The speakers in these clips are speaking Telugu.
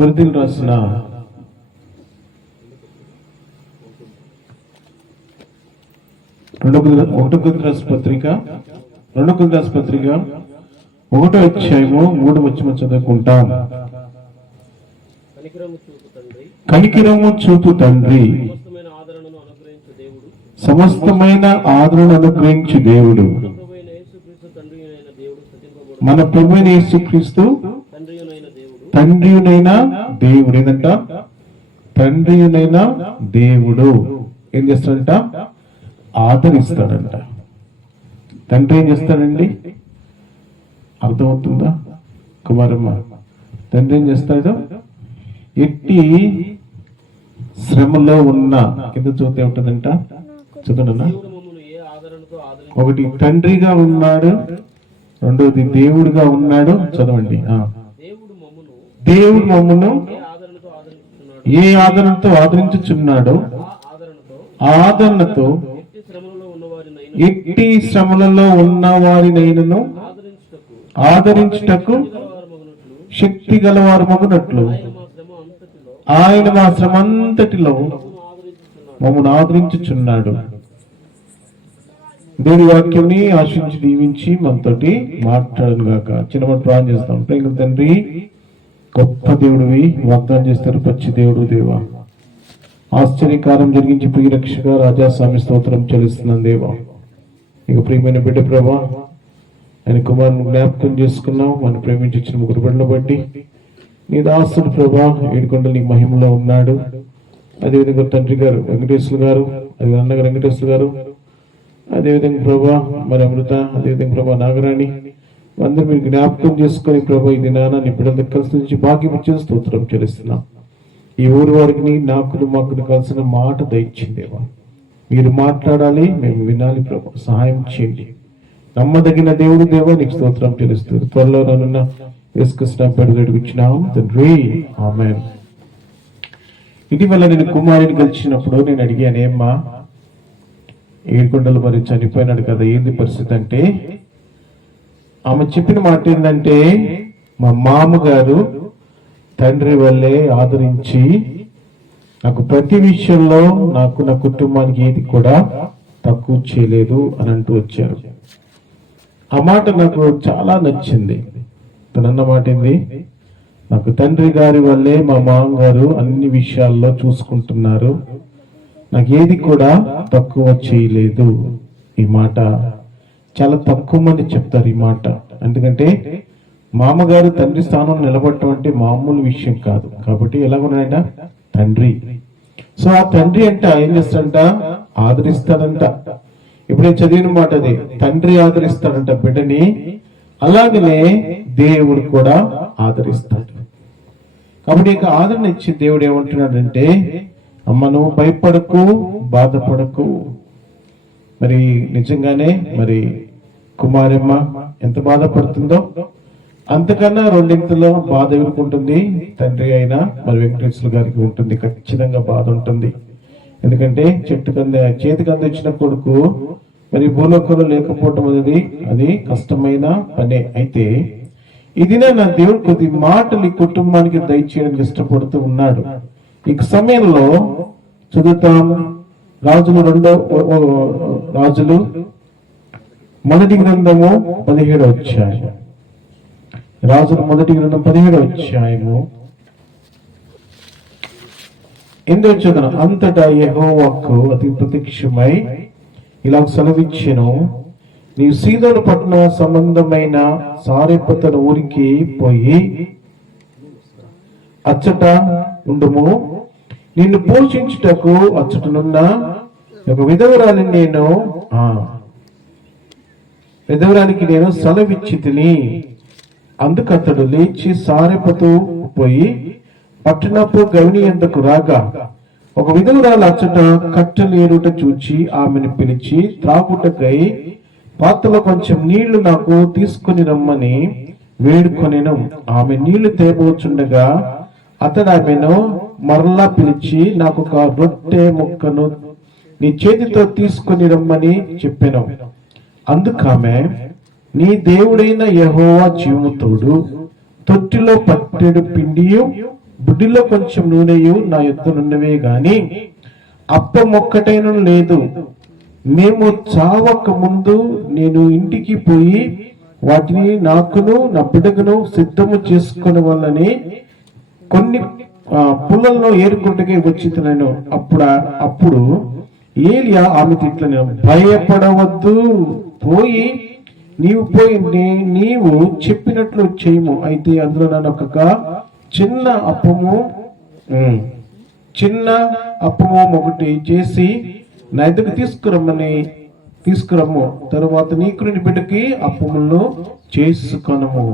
కొరింథీయులకు రాసిన రెండో కొరింథీయులకు పత్రిక 1వ అధ్యాయము 3వ వచనం చదువుకుంటాం. కనికిరము చూపు తండ్రి, సమస్తమైన ఆదరణ అనుగ్రహించు దేవుడు, మన ప్రభువైన యేసుక్రీస్తు తండ్రియునైన దేవుడు. ఏంటంట? తండ్రియునైన దేవుడు ఏం చేస్తాడంట? ఆదరిస్తాడంట. తండ్రి ఏం చేస్తాడండి? అర్థమవుతుందా కుమారమ్మ? తండ్రి ఏం చేస్తాడు? ఎట్టి శ్రమలో ఉన్న కింద చూస్తే ఉంటుందంట, చదువునా? ఒకటి తండ్రిగా ఉన్నాడు, రెండోది దేవుడిగా ఉన్నాడు. చదవండి. దేవుడు మమ్మను ఏ ఆదరణతో ఆదరించుచున్నాడో ఆదరణతో ఎట్టి శ్రమలలో ఉన్న వారినైనను ఆదరించుటకు శక్తి గలవారు మగునట్లు ఆయన మా శ్రమ అంతటిలో మమ్మల్ని ఆదరించుచున్నాడు. దేవుని వాక్యంని ఆశించి దీవించి మనతోటి మాట్లాడను గాక. చిన్నప్పుడు ప్రార్థన చేస్తాం. ప్రేమ తండ్రి, గొప్ప దేవుడివి, వాగ్దానం చేస్తారు పచ్చి దేవుడు. దేవా, ఆశ్చర్యకారం జరిగించి ప్రియరక్షక రాజాస్వామి స్తోత్రం చెల్లిస్తున్నాను. దేవా, ఇక ప్రియమైన బిడ్డ ప్రభా, ఆయన కుమారుని జ్ఞాపకం చేసుకున్నావు. మనం ప్రేమించిన ముగ్గురు బిడ్డను బట్టి నీ దాసుడు ప్రభా ఏడుకొండలు నీ మహిమలో ఉన్నాడు. అదేవిధంగా తండ్రి గారు వెంకటేశ్వర గారు, అది అన్నగారు వెంకటేశ్వర గారు, అదేవిధంగా ప్రభా మరి అమృత, అదేవిధంగా ప్రభా నాగరాణి, అందరూ మీరు జ్ఞాపకం చేసుకొని ప్రభా ఇది నాన్న నీ బిడ్డలు కలిసి నుంచి భాగ్యం ఇచ్చిన స్తోత్రం చెల్లిస్తున్నాం. ఈ ఊరు వారికి నాకును మాకును కలిసిన మాట దయచిందేవా, మీరు మాట్లాడాలి, మేము వినాలి ప్రభా, సహాయం చేయండి. నమ్మదగిన దేవుడు దేవా, నీకు స్తోత్రం చెల్లిస్తుంది. త్వరలో రానున్న యేసుకృష్ణ పెద్దడికి ఇచ్చినాం తండ్రి, ఆమేన్. ఇటీవల నేను కుమారుని కలిసినప్పుడు నేను అడిగాను, ఏమ్మా ఏడుకొండలు మరి చనిపోయినాడు కదా, ఏంది పరిస్థితి అంటే, ఆమె చెప్పిన మాట ఏంటంటే, మా మామగారు తండ్రి వల్లే ఆదరించి నాకు ప్రతి విషయంలో నాకు నా కుటుంబానికి ఏది కూడా తక్కువ చేయలేదు అని అంటూ వచ్చారు. ఆ మాట నాకు చాలా నచ్చింది. తనన్న మాట ఏంది, నాకు తండ్రి గారి వల్లే మా మామగారు అన్ని విషయాల్లో చూసుకుంటున్నారు, నాకు ఏది కూడా తక్కువ చేయలేదు. ఈ మాట చాలా తక్కువ మంది చెప్తారు ఈ మాట. ఎందుకంటే మామగారు తండ్రి స్థానం నిలబడటం అంటే మామూలు విషయం కాదు. కాబట్టి ఎలాగున్నాడంట? తండ్రి. సో ఆ తండ్రి అంట ఏం చేస్తాడంట? ఆదరిస్తాడంట. ఇప్పుడే చదివిన మాట అది, తండ్రి ఆదరిస్తాడంట బిడ్డని, అలాగనే దేవుడు కూడా ఆదరిస్తాడు. కాబట్టి ఇక ఆదరణ ఇచ్చి దేవుడు ఏమంటున్నాడంటే, అమ్మ నువ్వు భయపడకు, బాధపడకు. మరి నిజంగానే మరి కుమారమ్మ ఎంత బాధపడుతుందో అంతకన్నా రెండింతలో బాధ ఎవరుకుంటుంది? తండ్రి అయినా మరి వెంకటేశ్వర గారికి ఉంటుంది, ఖచ్చితంగా బాధ ఉంటుంది. ఎందుకంటే చేతికి అందించిన కొడుకు మరి భూలోకంలో లేకపోవటం అనేది అది కష్టమైన పనే. అయితే ఇది నా దేవుడు కొద్ది మాటలు ఈ కుటుంబానికి దయచేయడానికి ఇష్టపడుతూ ఉన్నాడు. ఈ సమయంలో చదువుతాం రాజులు మొదటి గ్రంథము 17వ అధ్యాయం. రాజుల మొదటి గ్రంథం 17వ అధ్యాయము. ఎందుకు చూద్దాం. అంతటా యెహోవాకు అతి ప్రత్యక్షమై ఇలా సెలవిచ్చెను, నీవు సీదోను పట్టణ సంబంధమైన సారెపతన ఊరికి పోయి అచ్చట ఉండుము, నిన్ను పోషించుటకు అచ్చటనున్న ఒక విధవరానికి నేను సెలవిచ్చి తిని. అందుకు అతడు లేచి సారెపతు పోయి పట్టణపు గవిని ఎందుకు రాగా ఒక విధవరాలు అచ్చట కట్టలేరుట చూచి ఆమెను పిలిచి త్రాగుటకై పాత్రలో కొంచెం నీళ్లు నాకు తీసుకుని రమ్మని వేడుకొనెను. ఆమె నీళ్లు తేబోచుండగా అతడు ఆమెను మరలా పిలిచి నాకు ఒక రొట్టె ముక్కను నీ చేతితో తీసుకుని రమ్మని చెప్పెను. అందుకామె, నీ దేవుడైన యెహోవా జీవముతోడు తొట్టిలో పట్టెడు పిండియు బుడ్డిలో కొంచెం నూనెయు నా యొద్దనున్నవే గాని అప్పమొక్కటైన లేదు. మేము చావక ముందు నేను ఇంటికి పోయి వాటిని నాకును నా బిడ్డకును సిద్ధము చేసుకునే వాళ్ళని కొన్ని పుల్లల్లో ఏరుకుంటకే వచ్చితున్నాను. అప్పుడు ఏలియా ఆమె తిట్లను, భయపడవద్దు, పోయి నీవు చెప్పినట్లు చేయము. అయితే అందులో నన్ను ఒక చిన్న అప్పము ఒకటి చేసి నా ఎదుగు తీసుకురమ్ము. తరువాత నీకు నీ బిడ్డకి అప్పములను చేసుకొనము.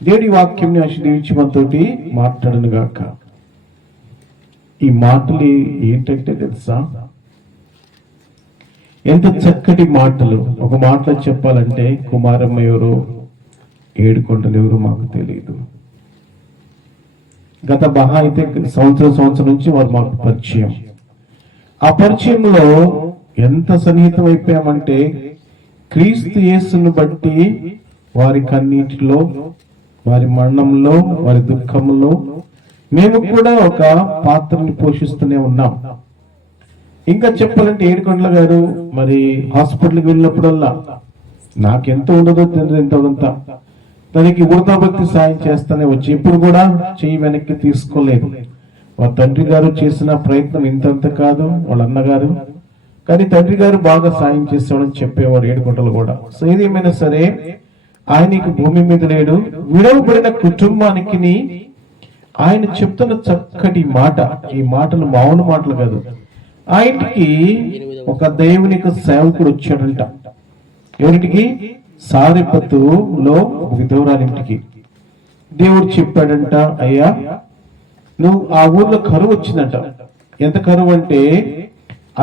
దేవుడి వాక్యం ఆశీర్వదించి మనతోటి మాట్లాడను గాక. ఈ మాటలు ఏంటంటే తెలుసా, ఎంత చక్కటి మాటలు. ఒక మాటలో చెప్పాలంటే కుమారమ్మ ఎవరు, ఏడుకొండలు ఎవరు మాకు తెలియదు. గత అయితే సంవత్సరం నుంచి వారు మాకు పరిచయం. ఆ పరిచయంలో ఎంత సన్నిహితం అయిపోయామంటే క్రీస్తు యేసును బట్టి వారి కన్నీటిలో, వారి మరణంలో, వారి దుఃఖంలో మేము కూడా ఒక పాత్రని పోషిస్తూనే ఉన్నాం. ఇంకా చెప్పాలంటే ఏడుకొండల గారు మరి హాస్పిటల్కి వెళ్ళినప్పుడల్లా నాకెంత ఉండదో తెలియదు, ఎంత కొంత దానికి వృధాభక్తి సాయం చేస్తానే వచ్చి ఇప్పుడు కూడా చెయ్యి వెనక్కి తీసుకోలేదు. వాళ్ళ తండ్రి గారు చేసిన ప్రయత్నం ఇంతంత కాదు, వాళ్ళ అన్నగారు, కానీ తండ్రి గారు బాగా సాయం చేస్తాడని చెప్పేవాడు ఏడుకొండలు కూడా. సో ఏదేమైనా సరే ఆయనకి భూమి మీద లేడు. విడవబడిన కుటుంబానికి ఆయన చెప్తున్న చక్కటి మాట, ఈ మాటలు మామూలు మాటలు కాదు. ఆ ఇంటికి ఒక దేవునికి సేవకుడు వచ్చాడంట. ఎవరింటికి? సారెపత్తులో ఒక విధవరాలింటికి. దేవుడు చెప్పాడంట, అయ్యా నువ్వు ఆ ఊర్లో కరువు వచ్చిందంట. ఎంత కరువు అంటే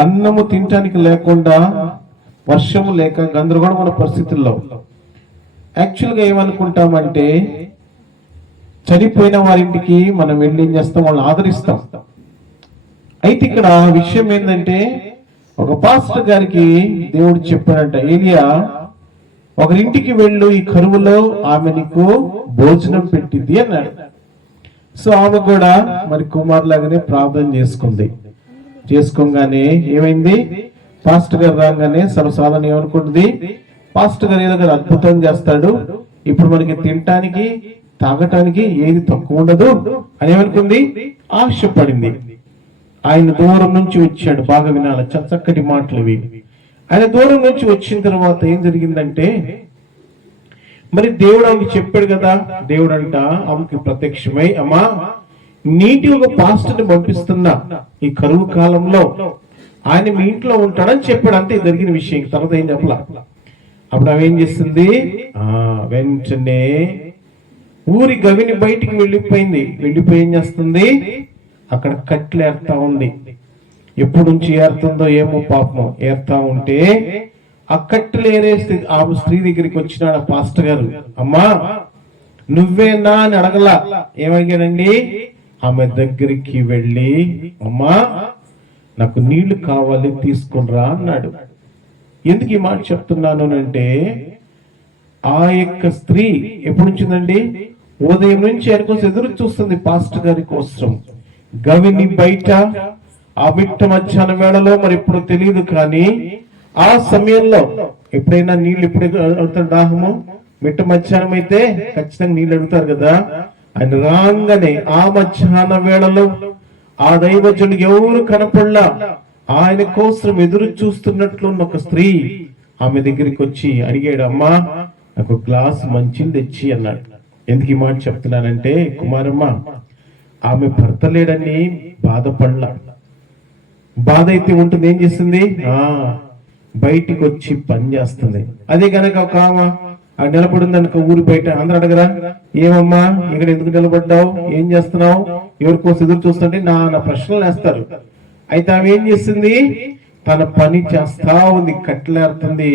అన్నము తినటానికి లేకుండా, వర్షము లేక గందరగోళమైన పరిస్థితుల్లో. యాక్చువల్గా ఏమనుకుంటామంటే చనిపోయిన వారింటికి మనం వెళ్ళి ఏం చేస్తాం, వాళ్ళని ఆదరిస్తాం. అయితే ఇక్కడ విషయం ఏంటంటే ఒక పాస్టర్ గారికి దేవుడు చెప్పాడంట, ఏలియా ఒకరింటికి వెళ్ళు, ఈ కరువులో ఆమె నీకు భోజనం పెట్టింది అన్నాడు. సో ఆమె కూడా మరి కుమారులాగానే ప్రార్థన చేసుకోగానే ఏమైంది, పాస్టర్ గారు రాగానే సరసాలని ఏమనుకుంటుంది, పాస్టర్ గారు ఏదో అద్భుతం చేస్తాడు, ఇప్పుడు మనకి తినటానికి తాగటానికి ఏది తక్కువ ఉండదు అని ఏమనుకుంది, ఆశపడింది. ఆయన దూరం నుంచి వచ్చాడు. బాగా వినాలి, చక్కటి మాటలు ఇవి. ఆయన దూరం నుంచి వచ్చిన తర్వాత ఏం జరిగిందంటే మరి దేవుడు ఆమెకి చెప్పాడు కదా. దేవుడు అంట ఆమెకి ప్రత్యక్షమై, అమ్మా నీటి ఒక పాస్టర్ని పంపిస్తున్నా ఈ కరువు కాలంలో, ఆయన మీ ఇంట్లో ఉంటాడని చెప్పాడు. అంతే జరిగిన విషయం. తర్వాత ఏం చెప్పలా. అప్పుడు ఆమె ఏం చేస్తుంది, వెంటనే ఊరి గవిని బయటికి వెళ్ళిపోయి ఏం చేస్తుంది, అక్కడ కట్లు ఏరుతా ఉంది. ఎప్పుడు నుంచి ఏరుతుందో ఏమో పాపం. ఏరుతా ఉంటే ఆ కట్టెలు ఏరేస్తే ఆ స్త్రీ దగ్గరికి వచ్చినాడు పాస్టర్ గారు. అమ్మా నువ్వేనా అని అడగలా. ఏమడిగాడండి, ఆమె దగ్గరికి వెళ్ళి, అమ్మా నాకు నీళ్లు కావాలి తీసుకునిరా అన్నాడు. ఎందుకు ఈ మాట చెప్తున్నాను అంటే ఆ యొక్క స్త్రీ ఎప్పుడు నుంచిందండి, ఉదయం నుంచి ఆయన ఎదురు చూస్తుంది పాస్టర్ గారి కోసం. గవిని బయట ఆ మిట్ట మధ్యాహ్నం వేళలో, మరి ఇప్పుడు తెలియదు కానీ ఆ సమయంలో ఎప్పుడైనా నీళ్ళు ఎప్పుడు అడుగుతారు, దాహము మిట్ట మధ్యాహ్నం అయితే ఖచ్చితంగా నీళ్ళు అడుగుతారు కదా. ఆయన రాగానే ఆ మధ్యాహ్న వేళలో ఆ దైవజనుడికి ఎవరు కనపడలా, ఆయన కోసం ఎదురు చూస్తున్నట్లు ఒక స్త్రీ ఆమె దగ్గరికి వచ్చి అడిగాడు, అమ్మా నాకు గ్లాస్ మంచిని తెచ్చి అన్నాడు. ఎందుకు ఈ మాట చెప్తున్నానంటే కుమారమ్మ ఆమె భర్త లేడని బాధపడలా. బాధ అయితే ఉంటుంది, ఏం చేస్తుంది, బయటికి వచ్చి పని చేస్తుంది. అదే కనుక ఒక ఆమె నిలబడింది అనుకో ఊరి బయట, అందరూ అడగరా, ఏమమ్మా ఇక్కడ ఎందుకు నిలబడ్డావు, ఏం చేస్తున్నావు, ఎవరి కోసం ఎదురు చూస్తుంటే నా ప్రశ్నలు వేస్తారు. అయితే ఆమె ఏం చేస్తుంది, తన పని చేస్తా ఉంది. కట్లేరుతుంది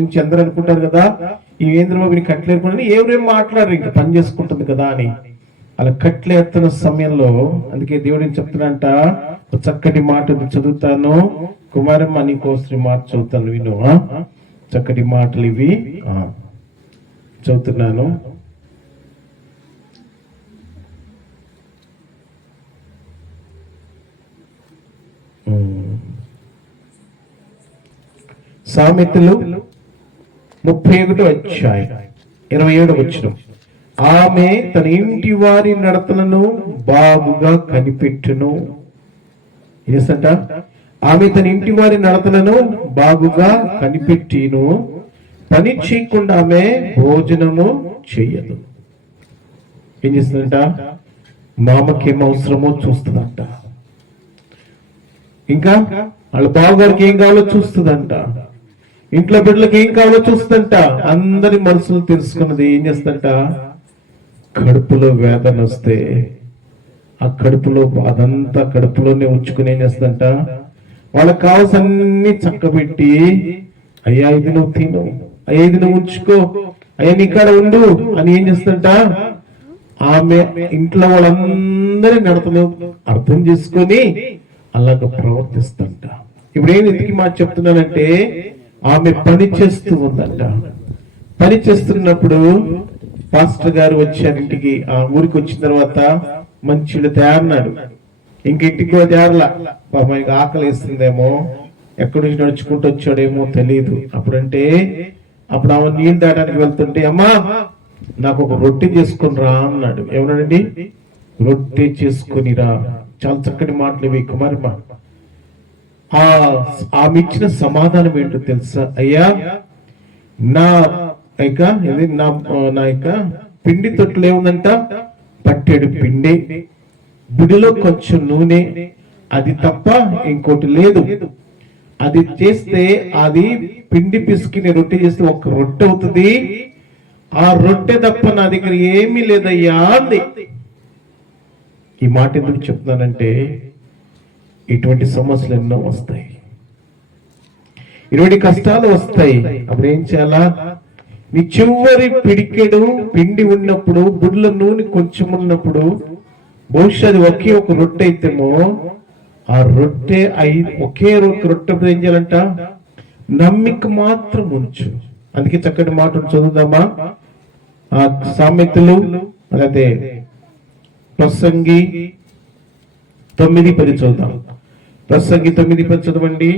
నుంచి అందరూ అనుకుంటారు కదా, ఈ వేంద్రబాబుని కట్లేరుకుంటే ఎవరేం మాట్లాడరు, ఇంకా పని చేసుకుంటుంది కదా అని. అలా కట్లేరుతున్న సమయంలో అందుకే దేవుడు ఏం చెప్తున్నంట, చక్కటి మాట చదువుతాను కుమారమ్మ, నీకోసం మాట చదువుతాను విను. చక్కటి మాటలు ఇవి చదువుతున్నాను. సామెతలు 31:27 ఆమె తన ఇంటి వారి నడతలను బాగుగా కనిపెట్టును. ఏసంట? ఆమె తన ఇంటి వారి నడతలను బాగుగా కనిపెట్టిను, పని చేయకుండా ఆమె భోజనము చెయ్యదు. ఏం చేస్తుందంట? మామకి ఏం అవసరమో చూస్తుందంట, ఇంకా వాళ్ళ బావగారికి ఏం కావాలో చూస్తుందంట, ఇంట్లో బిడ్డలకు ఏం కావాలో చూస్తుందంట. అందరి మనసులు తెలుసుకున్నది. ఏం చేస్తుందంట? కడుపులో వేదన వస్తే ఆ కడుపులో అదంతా కడుపులోనే ఉంచుకుని ఏం చేస్తుందంట? వాళ్ళకి కావాల్సన్నీ చక్కబెట్టి, అయ్యా ఇది నువ్వు తిను, అయ్యా ఇది నువ్వు ఉంచుకో, అయ్యా నీ కాడ ఉండు అని ఏం చేస్తుందంట? ఆమె ఇంట్లో వాళ్ళందరి నడతలు అర్థం చేసుకొని అలాగ ప్రవర్తిస్తుంట. ఇప్పుడు ఏం ఎందుకు మాట చెప్తున్నానంటే, ఆమె పని చేస్తూ ఉందంట. పని చేస్తున్నప్పుడు పాస్టర్ గారు వచ్చారు ఇంటికి. ఆ ఊరికి వచ్చిన తర్వాత మంచిగా తయారన్నాడు. ఇంటికి తయారలా, పాపం ఇక ఆకలి వేస్తుందేమో, ఎక్కడి నుంచి నడుచుకుంటూ వచ్చాడేమో తెలియదు. అప్పుడు ఆమె నీళ్ళు దాటానికి వెళ్తుంటే, అమ్మా నాకు ఒక రొట్టె చేసుకుని రా అన్నాడు. ఏమన్నాడండి? రొట్టె చేసుకుని రా. చాలా చక్కటి మాటలు ఇవి కుమారిమా. ఆమె ఇచ్చిన సమాధానం ఏంటో తెలుసా? అయ్యా నా యొక్క పిండి తొట్టులు ఏముందంట? పట్టెడు పిండి, బుడిలో కొంచెం నూనె, అది తప్ప ఇంకోటి లేదు. అది చేస్తే, అది పిండి పిసికిని రొట్టె చేస్తే ఒక రొట్టె అవుతుంది. ఆ రొట్టె తప్ప నా దగ్గర ఏమీ లేదయ్యా అంది. ఈ మాట ఎందుకు చెప్తున్నానంటే, ఇటువంటి సమస్యలు ఎన్నో వస్తాయి, ఇటువంటి కష్టాలు వస్తాయి. అప్పుడు ఏం చేయాలా? నీ చివరి పిడికెడు పిండి ఉన్నప్పుడు, బుడ్ల నూనె కొంచెం ఉన్నప్పుడు, బహుశా అది ఒకే ఒక రొట్టె అయితేమో, ఆ రొట్టె ఒకే రొట్టె ఏం చేయాలంట? నమ్మిక మాత్రం ఉంచు. అందుకే చక్కటి మాట చదువుదామా? ఆ సామెతలు అలాగే ప్రసంగి 9:10 చదువుదాం. ప్రసంగి 9:10 చదవండి.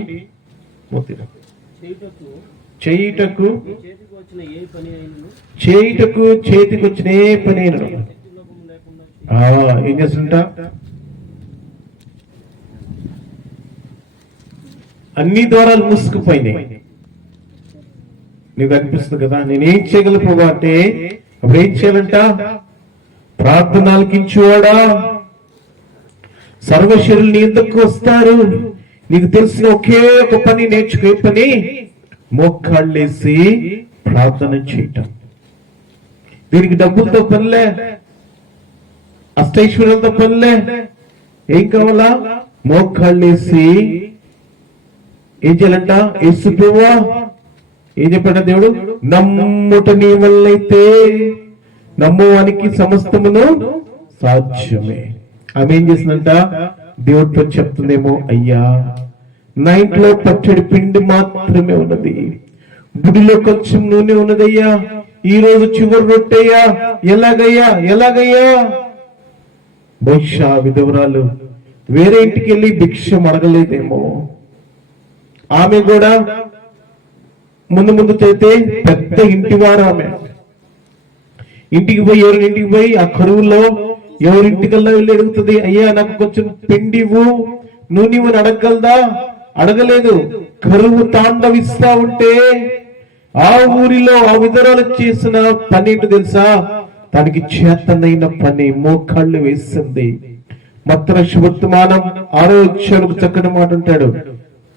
చేయుటకు చేతికి వచ్చిన ఏ పని అయినను ఏం చేస్తుంట? అన్ని ద్వారాలు మూసుకుపోయినాయి. నీకు అనిపిస్తుంది కదా, నేనేం చేయగలను అంటే, అప్పుడు ఏం చేయాలంట? ప్రార్థన ఆలకించువాడా, సర్వశరీరులు నీ ఎందుకు వస్తారు? నీకు తెలిసిన ఒకే ఒక పని నేర్చుకో. ఏ పని? మోకాళ్ళేసి ప్రార్థన చేయటం. దీనికి డబ్బులతో పనిలే, అష్టైశ్వర్యాలతో పనిలే. ఏం కావాలా? మోకాళ్ళేసి ఏం చేయాలంట? యేసు ప్రభువా, ఏం చెప్పాడ దేవుడు? నమ్ముట నీ వల్లైతే నమ్మువానికి సమస్తమును సాధ్యమే. ఆమె ఏం చేసిందంట? దేవుడితో చెప్తుందేమో, అయ్యా నా ఇంట్లో పచ్చడి పిండి మాత్రమే ఉన్నది, గుడిలో కొంచెం నూనె ఉన్నదయ్యా, ఈ రోజు చివరి రొట్టెయ్యా, ఎలాగయ్యా? బహుశా విధవరాలు వేరే ఇంటికి వెళ్ళి భిక్షం అడగలేదేమో. ఆమె కూడా ముందు చేస్తే పెద్ద ఇంటివారు. ఆమె ఇంటికి పోయి, ఎవరింటికి పోయి, ఆ కరువులో ఎవరింటికల్లా వెళ్ళి అడుగుతుంది, అయ్యా నాకు కొంచెం పిండివు, నూనె అడగగలదా? అడగలేదు. కరువు తాండవిస్తా ఉంటే ఆ ఊరిలో ఆ విధరాలు చేసిన పని ఏంటో తెలుసా? తనకి చేతనైన పని, మోకాళ్ళు వేసింది. మత్తయి వర్తమానం 6వ అధ్యాయం చక్కని మాట ఉంటాడు.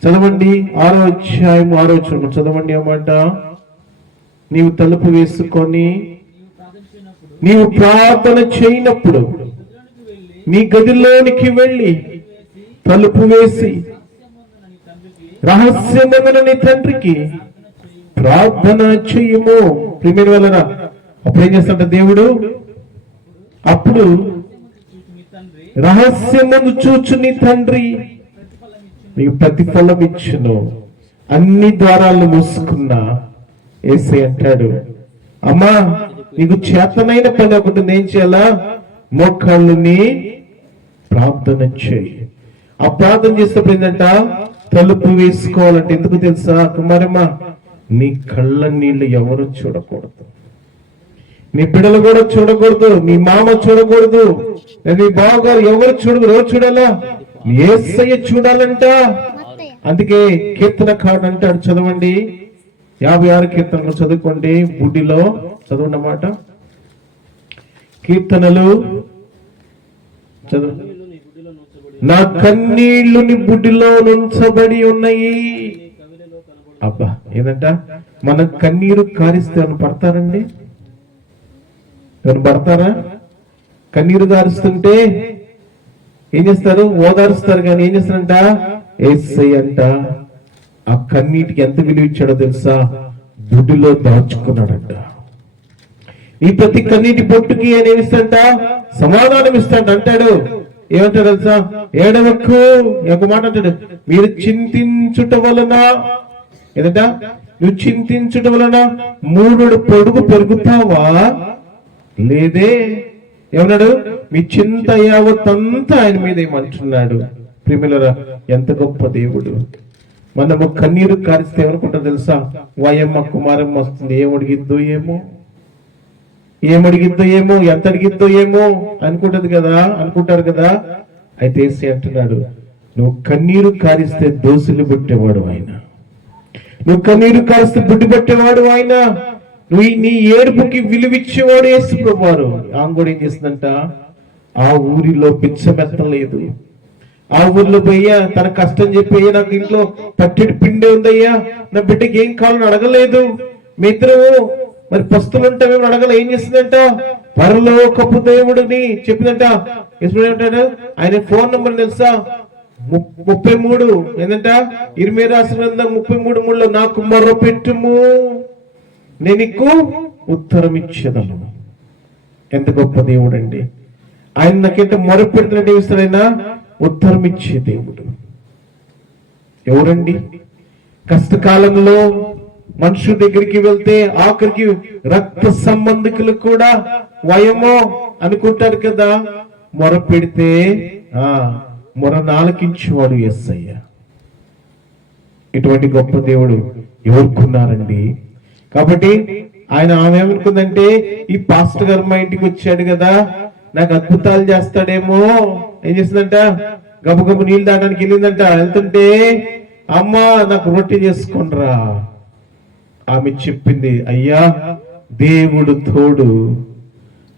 చదవండి. 6వ అధ్యాయం 6వ వచనం చదవండి. ఆ మాట, నీవు తలుపు వేసుకొని నీవు ప్రార్థన చేయనప్పుడు నీ గదిలోనికి వెళ్ళి తలుపు వేసి రహస్యమైన నీ తండ్రికి ప్రార్థన చెయ్యము. ప్రియమైన వాళ్ళరా, అప్పుడు ఏం చేస్తాడంట దేవుడు? అప్పుడు రహస్యమును చూచు నీ తండ్రి నీకు ప్రతిఫలం ఇచ్చును. అన్ని ద్వారాలను మూసుకున్నా యేసే అంటాడు, అమ్మా నీకు చేతనైన పని ఒకటి, నేను చేయాలా? మోకాళ్ళుని ప్రార్థన చేయి. ఆ ప్రార్థన చేసినప్పుడు ఏంటంట, తలుపు వేసుకోవాలంటే ఎందుకు తెలుసా కుమారమ్మ, నీ కళ్ళ నీళ్లు ఎవరు చూడకూడదు, నీ బిడ్డలు కూడా చూడకూడదు, నీ మామ చూడకూడదు, నీ బావగారు ఎవరు చూడకూడదు. ఎవరు చూడాలా? యేసయ్య చూడాలంట. అందుకే కీర్తనకారుడు అంటాడు, చదవండి 56 కీర్తనలు చదువుకోండి, బుడ్డిలో చదవన్నమాట. కీర్తనలు చదువు. నా కన్నీళ్లు నీ బుడ్డిలో నుంచబడి ఉన్నాయి. అబ్బా, ఏదంట, మన కన్నీరు కారిస్తే ఎవరు పడతారండి? ఎవరు పడతారా? కన్నీరు కారుస్తుంటే ఏం చేస్తారు? ఓదారుస్తారు. కానీ ఏం చేస్తారంట? యేసయ్య అంట ఆ కన్నీటికి ఎంత విలువ ఇచ్చాడో తెలుసా? బుడ్డిలో దాచుకున్నాడంట. ఈ ప్రతి కన్నీటి బొట్టుకి ఆయన ఏమిస్తాడంట? సమాధానం ఇస్తాడు. అంటాడు, ఏమంటాడు తెలుసా? ఏడవకు. ఒక మాట అంటాడు, మీరు చింతించుట వలన, ఏదంట, నువ్వు చింతించుట వలన 3 పొడుగు పెరుగుతావా? లేదే. ఏమన్నాడు? మీ చింత యావత్తంతా ఆయన మీద ఏమంటున్నాడు. ప్రియులారా, ఎంత గొప్ప దేవుడు. మనము కన్నీరు కారిస్తే ఏమనుకుంటా తెలుసా? వాయమ్మ కుమారమ్మ వస్తుంది, ఏమడిగిద్దో ఏమో, ఎంత అడిగిద్దో ఏమో అనుకుంటది కదా, అనుకుంటారు కదా. అయితే యేసయ్య అంటున్నాడు, నువ్వు కన్నీరు కారిస్తే దోసులు పెట్టేవాడు ఆయన, నువ్వు కన్నీరు కారిస్తే బుడ్డి పెట్టేవాడు ఆయన, నువ్వు నీ ఏడుపుకి విలువిచ్చేవాడు యేసు ప్రభువారు. ఆమె కూడా ఏం చేస్తుందంట, ఆ ఊరిలో పిచ్చమెత్తలేదు. ఆ ఊర్లో పోయ్యా తన కష్టం చెప్పి, నాకు ఇంట్లో పట్టెడి పిండి ఉందయ్యా, నా బిడ్డకి ఏం కావాలని అడగలేదు. మీ ఇద్దరు మరి పస్తులుంటే మేము అడగల. ఏం చేస్తుందంట, పరలోకపు దేవుడిని చెప్పిందంట. ఏమంటాడు? ఆయన ఫోన్ నంబర్ తెలుసా? 33 ఏంటంట, 20 రాసిన 33:3 నాకు మొర్ర పెట్టుము, నేను నీకు ఉత్తరం ఇచ్చేదను. ఎంత గొప్ప దేవుడు అండి ఆయన. నాకేంటే మొర పెడుతున్నట్టు ఇస్తాడైనా ఉత్తరం ఇచ్చే దేవుడు. ఎవరండి? కష్టకాలంలో మనుషుల దగ్గరికి వెళ్తే ఆఖరికి రక్త సంబంధికులు కూడా వయమో అనుకుంటారు కదా, మొర పెడితే మొర నాలకించేవాడు యేసయ్య. ఇటువంటి గొప్ప దేవుడు ఎవరుకున్నారండి. కాబట్టి ఆయన ఆమె ఏమనుకుందంటే, ఈ పాస్టర్ గారు మా ఇంటికి వచ్చాడు కదా, నాకు అద్భుతాలు చేస్తాడేమో. ఏం చేస్తుందంట, గబగబు నీళ్ళు దాడానికి వెళ్ళిందంట. వెళ్తుంటే, అమ్మా నాకు రొట్టె చేసుకుండ్రా. ఆమె చెప్పింది, అయ్యా దేవుడు తోడు,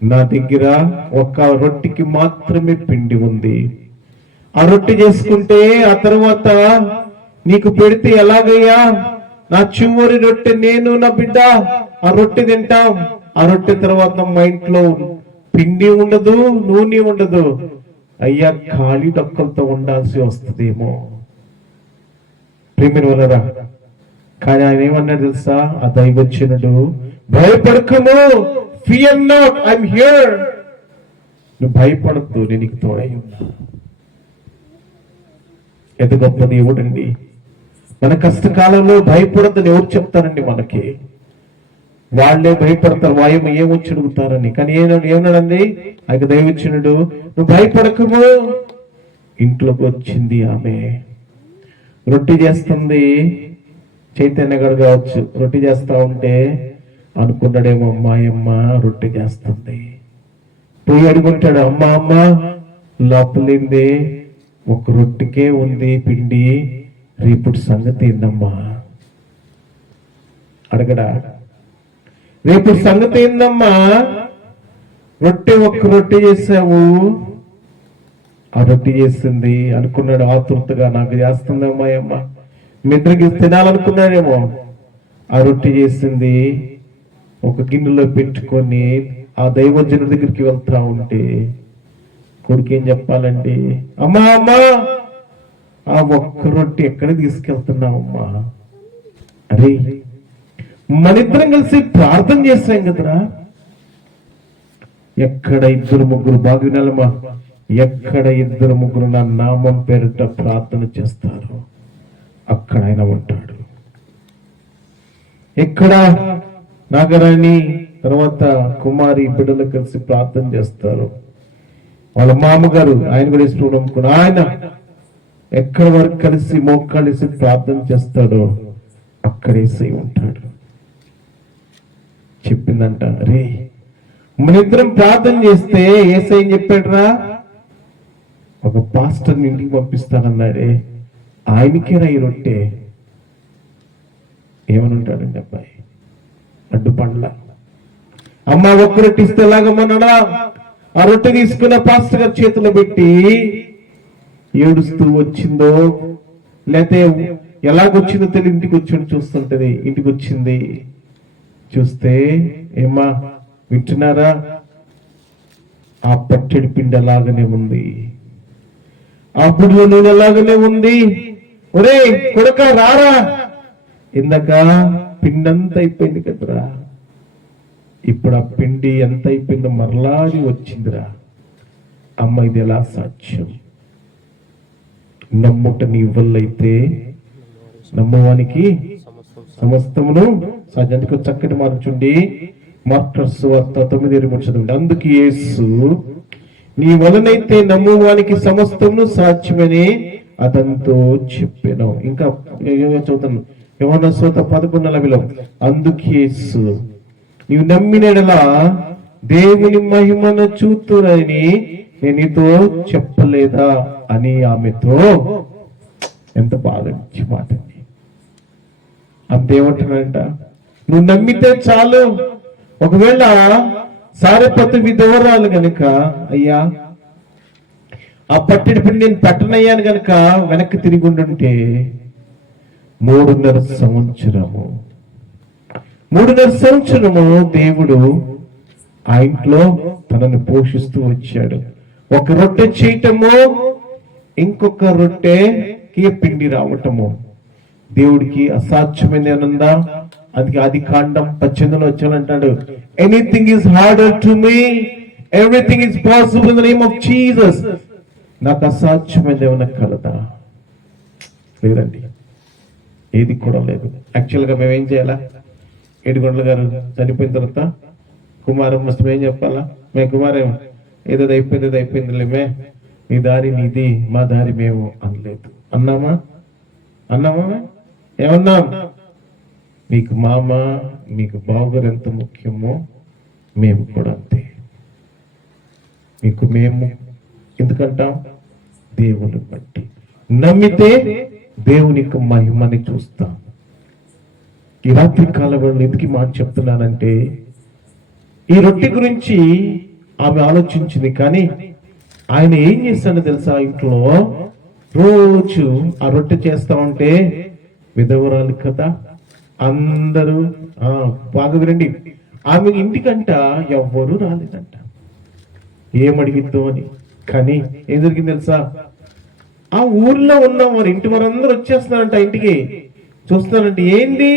నా దగ్గర ఒక రొట్టెకి మాత్రమే పిండి ఉంది, ఆ రొట్టె చేసుకుంటే ఆ తర్వాత నీకు పెడితే ఎలాగయ్యా, నా చివరి రొట్టె నేను నా బిడ్డ ఆ రొట్టె తింటాం. ఆ రొట్టె తర్వాత మా ఇంట్లో పిండి ఉండదు, నూనె ఉండదు, అయ్యా ఖాళీ డొక్కలతో ఉండాల్సి వస్తుందేమో. ప్రేమిని వలరా. కానీ ఆయన ఏమన్నాడు తెలుసా? ఆ దైవజనుడు, భయపడకము, ఫియర్ నాట్, ఐఎమ్ హియర్. నువ్వు భయపడద్దు, నేను నీకు తోడై ఉన్నా. ఎంత గొప్ప దేవుడండి. మన కష్టకాలంలో భయపడద్దని ఎవరు చెప్తారండి మనకి? వాళ్ళే భయపడతారు, వాయము ఏమొచ్చి అడుగుతారని. కానీ ఏమన్నాడండి ఆయన దైవజనుడు, నువ్వు భయపడకము. ఇంట్లోకి వచ్చింది ఆమె, రొట్టె చేస్తుంది. చైతన్య గారు కావచ్చు, రొట్టె చేస్తా ఉంటే అనుకున్నాడేమో, అమ్మాయమ్మ రొట్టె చేస్తుంది. పోయి అడుగుంటాడు, అమ్మ లోపలింది ఒక రొట్టెకే ఉంది పిండి, రేపుటి సంగతి ఏందమ్మా అడగడా? రేపు సంగతి ఏందమ్మా, ఒక్క రొట్టె చేసావు. ఆ రొట్టె చేస్తుంది అనుకున్నాడు ఆతృతగా, నాకు చేస్తుందమ్మా అమ్మ, మిత్రకి తినాలనుకున్నాడేమో. ఆ రొట్టె చేసింది, ఒక గిన్నెలో పెట్టుకొని ఆ దైవజనుడి దగ్గరికి వెళ్తా ఉంటే కొడుకు ఏం చెప్పాలండి, అమ్మా ఆ ఒక్క రొట్టె ఎక్కడ తీసుకెళ్తున్నావమ్మా? అరే మనిద్దరం కలిసి ప్రార్థన చేస్తాం కదరా. ఎక్కడ 2-3 బాగా వినాలమ్మా, ఎక్కడ 2-3 నా నామం పేరిట ప్రార్థన చేస్తారు అక్కడ ఆయన ఉంటాడు. ఎక్కడ నాగరాణి తర్వాత కుమారి బిడ్డలు కలిసి ప్రార్థన చేస్తారు, వాళ్ళ మామగారు ఆయన కూడా ఇష్టం నమ్ముకున్న ఆయన ఎక్కడి వరకు కలిసి మోకాళ్ళేసి ప్రార్థన చేస్తాడో అక్కడేసై ఉంటాడు. చెప్పిందంట, రే మనిద్దరం ప్రార్థన చేస్తే ఏసై చెప్పాడురా, ఒక పాస్టర్ని ఇంటికి పంపిస్తానన్నాడే, ఆయనకేనా ఈ రొట్టె? ఏమని ఉంటాడండి అబ్బాయి? అడ్డు పండ్ల అమ్మ ఒక్క రొట్టె ఇస్తే ఎలాగమ్మన్నాడా? ఆ రొట్టె తీసుకున్న పాస్టర్ గారి చేతిలో పెట్టి ఏడుస్తూ వచ్చిందో లేకపోతే ఎలాగొచ్చిందో తెలియదు, ఇంటికి వచ్చి చూస్తుంటది. ఇంటికి వచ్చింది, చూస్తే ఏమ్మా వింటున్నారా, ఆ పచ్చడి పిండి అలాగనే ఉంది, ఆ బుడిలో నూనె అలాగనే ఉంది. ఒరే కొడుక రారా, ఇందాక పిండి అంత అయిపోయింది కదరా, ఇప్పుడు ఆ పిండి ఎంత అయిపోయిందో మరలాది వచ్చిందిరా. అమ్మ ఇది ఎలా సాధ్యం? నమ్ముట నీ వల్లైతే నమ్మవానికి సమస్తమును సాధ్యానికి చక్కటి మార్చుండి మార్కస్ సువార్త 9:23 అందుకు యేసు నీ వలనైతే నమ్మువానికి సమస్తమును సాధ్యమని అతనితో చెప్పాను. ఇంకా చదువుతాను, యోహాను సువార్త 11:40 అందుకు యేసు నీవు నమ్మినడలా దేవుని మహిమను చూతురని నేను నీతో చెప్పలేదా అని ఆమెతో. ఎంత బాగా మాట. అంతేమంటున్నాడంట, నువ్వు నమ్మితే చాలు. ఒకవేళ సారెపత్తు విధవరాలు గనుక, అయ్యా ఆ పట్టెడి పిండి నేను పెట్టనయ్యాను గనుక వెనక్కి తిరిగి ఉండుంటే 3.5 సంవత్సరము దేవుడు ఆ ఇంట్లో తనను పోషిస్తూ వచ్చాడు. ఒక రొట్టె చేయటము, ఇంకొక రొట్టెకి పిండి రావటము దేవుడికి అసాధ్యమైన ఆనందా. అందుకే ఆదికాండం 18 వచ్చానంటాడు, anything is harder to me, everything is possible in the name of Jesus. నాకు అసాధ్యమైనది ఏమైనా కలదా? లేదండి, ఏది కూడా లేదు. యాక్చువల్గా మేమేం చేయాలా? ఏడుగొండల గారు చనిపోయిన తర్వాత కుమారం మస్తు ఏం చెప్పాలా? మే కుమారం ఏదో అయిపోయిందిలేమే, నీ దారి నీది, మా దారి మేము అనలేదు. అన్నామా? ఏమన్నాం? మీకు మామ మీకు బావగారు ఎంత ముఖ్యమో మేము కూడా అంతే. మీకు మేము ఎందుకంటాం? దేవుని బట్టి నమ్మితే దేవునికి మహిమని చూస్తాం. ఈ రాత్రి కాలంలో ఎందుకు మాట చెప్తున్నానంటే, ఈ రొట్టె గురించి ఆమె ఆలోచించింది, కానీ ఆయన ఏం చేస్తాడో తెలుసా? ఇంట్లో రోజు ఆ రొట్టె చేస్తా ఉంటే విధవరాలు కదా, అందరూ బాగా వినండి, ఆమె ఇంటికంట ఎవ్వరూ రాలేదంట. ఏమడిగిద్దో అని. కానీ ఏం జరిగింది తెలుసా? ఆ ఊర్లో ఉన్న వారు ఇంటి వారందరూ వచ్చేస్తున్నారంట ఇంటికి. చూస్తున్నారంటే ఏంది,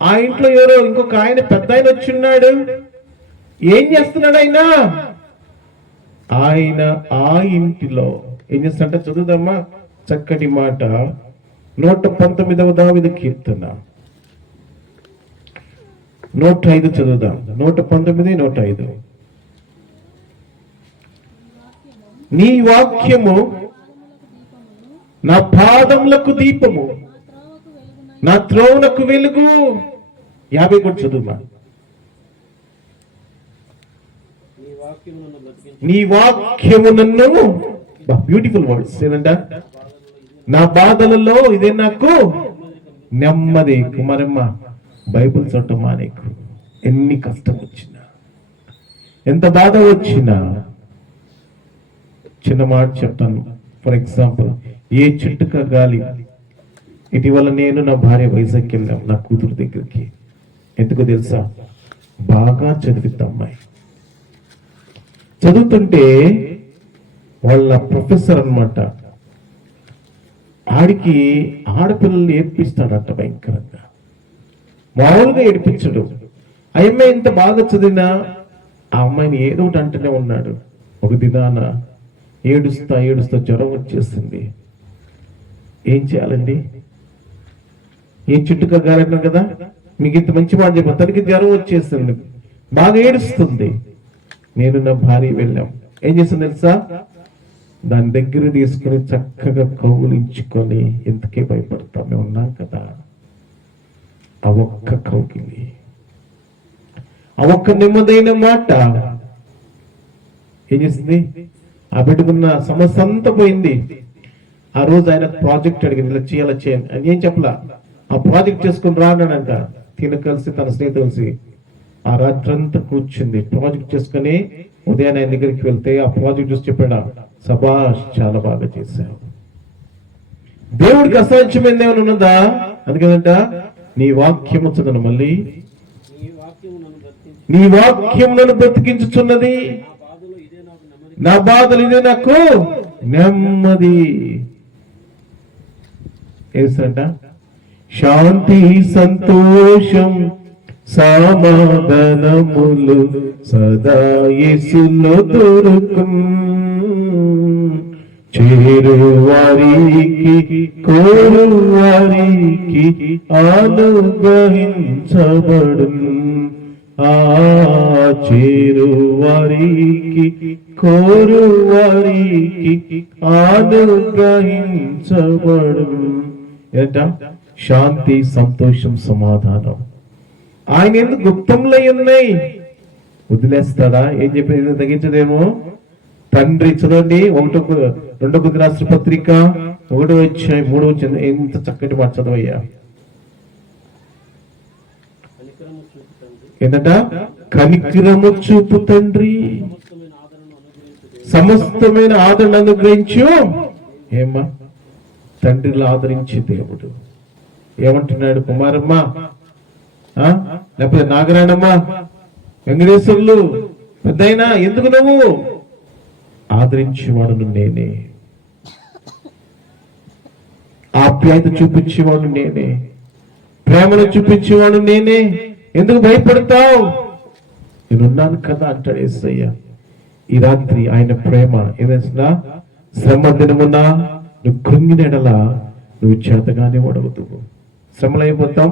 ఆ ఇంట్లో ఎవరో ఇంకొక ఆయన పెద్ద ఆయన వచ్చిన్నాడు. ఏం చేస్తున్నాడు ఆయన? ఆయన ఆ ఇంటిలో ఏం చేస్తాడంటే, చదువుదమ్మా చక్కటి మాట, 119వ దావీదు కీర్తన 105 చదువుదాం. 119, 105. నీ వాక్యము నా పాదములకు దీపము, నా త్రోవనకు వెలుగు. 50 కూడా చదువుమా. నీ వాక్యము నన్ను, బ్యూటిఫుల్ వర్డ్స్ ఏదంట, నా బాధలలో ఇదే నాకు నెమ్మది. కుమారమ్మ బైబుల్ చట్టం మానేకు. ఎన్ని కష్టం వచ్చినా, ఎంత బాధ వచ్చినా, చిన్న మాట చెప్తాను. ఫర్ ఎగ్జాంపుల్, ఏ చుట్టుక గాలి. ఇటీవల నేను నా భార్య వైజాగ్కి వెళ్ళాం, నా కూతురు దగ్గరికి. ఎందుకు తెలుసా? బాగా చదివిద్ద అమ్మాయి. చదువుతుంటే వాళ్ళ ప్రొఫెసర్ అన్నమాట, ఆడికి ఆడపిల్లలు ఏడ్పిస్తాడట భయంకరంగా. మామూలుగా ఏడిపించడు. ఆ అమ్మాయి ఇంత బాగా చదివినా ఆ అమ్మాయిని ఏదో ఒకటి అంటూనే ఉన్నాడు. ఒక దినాన ఏడుస్తా జ్వరం వచ్చేసింది. ఏం చేయాలండి? ఏ చుట్టుక గారన్నాం కదా, మీకు ఇంత మంచి మాట చెప్పాను. తనకి జ్వరం వచ్చేసింది, బాగా ఏడుస్తుంది. నేను నా భార్య వెళ్ళాం. ఏం చేసింది తెలుసా? దాని దగ్గర తీసుకుని చక్కగా కౌగిలించుకొని ఎందుకే భయపడతాం, మేము ఉన్నాం కదా. ఆ ఒక్క కౌగిలి, ఆ ఒక్క నెమ్మదైన మాట ఏం చేసింది? ఆ బిడ్డకున్న సమస్య అంతా పోయింది. ఆ రోజు ఆయన ప్రాజెక్ట్ అడిగింది, ఇలా చేయాలి చేయండి అని ఏం చెప్పలా. ఆ ప్రాజెక్ట్ చేసుకుని రానంట. కలిసి తన స్నేహితులు కలిసి ఆ రాత్రంతా కూర్చుంది, ప్రాజెక్ట్ చేసుకుని ఉదయాన్నే ఆయన దగ్గరికి వెళ్తే ఆ ప్రాజెక్ట్ చూసి చెప్పాడా, సబాష్ చాలా బాగా చేశావు. దేవుడికి అసాధ్యమైంది ఏమైనా ఉన్నదా? అందుకేనంట నీ వాక్యము చదవను, మళ్ళీ నీ వాక్యం నన్ను బ్రతికించుచున్నది, నా బాధలు ఇదే నాకు నెమ్మది. ఏసంట శాంతి సంతోషం సమాధానములు సదా యేసులో దొరుకును, చేరు వారికి కోరు వారికి అనుగ్రహించబడును. ఆ చేరు వారికి కోరు వారికి అనుగ్రహించబడును. ఏంట? శాంతి సంతోషం సమాధానం ఆయన ఎందుకు గుప్తంలో ఉన్నాయి. వదిలేస్తాడా? ఏం చెప్పేది తగ్గించదేమో. తండ్రి చదవండి 2 కొరింథీయులకు రాసిన పత్రిక 1:3 ఎంత చక్కటి మాట చదవయ్యా. ఏంటంట? కనికరము చూపు తండ్రి, సమస్తమైన ఆదరణ అనుగ్రహించు. ఏమ్మా? తండ్రిలో ఆదరించే దేవుడు. ఏమంటున్నాడు? కుమారమ్మ, లేకపోతే నాగరాయణమ్మ, వెంకటేశ్వర్లు, పెద్దయినా ఎందుకు నువ్వు ఆదరించేవాడు నేనే, ఆప్యాయత చూపించేవాడు నేనే, ప్రేమను చూపించేవాడు నేనే, ఎందుకు భయపడతావు, నేనున్నాను కదా అంటాడు యేసయ్య. ఈ రాత్రి ఆయన ప్రేమ ఏదైనా శ్రమ దినమున నువ్వు కృంగినెడలా నువ్వు చేతగానే వడవుతావు. శ్రమలు అయిపోతాం,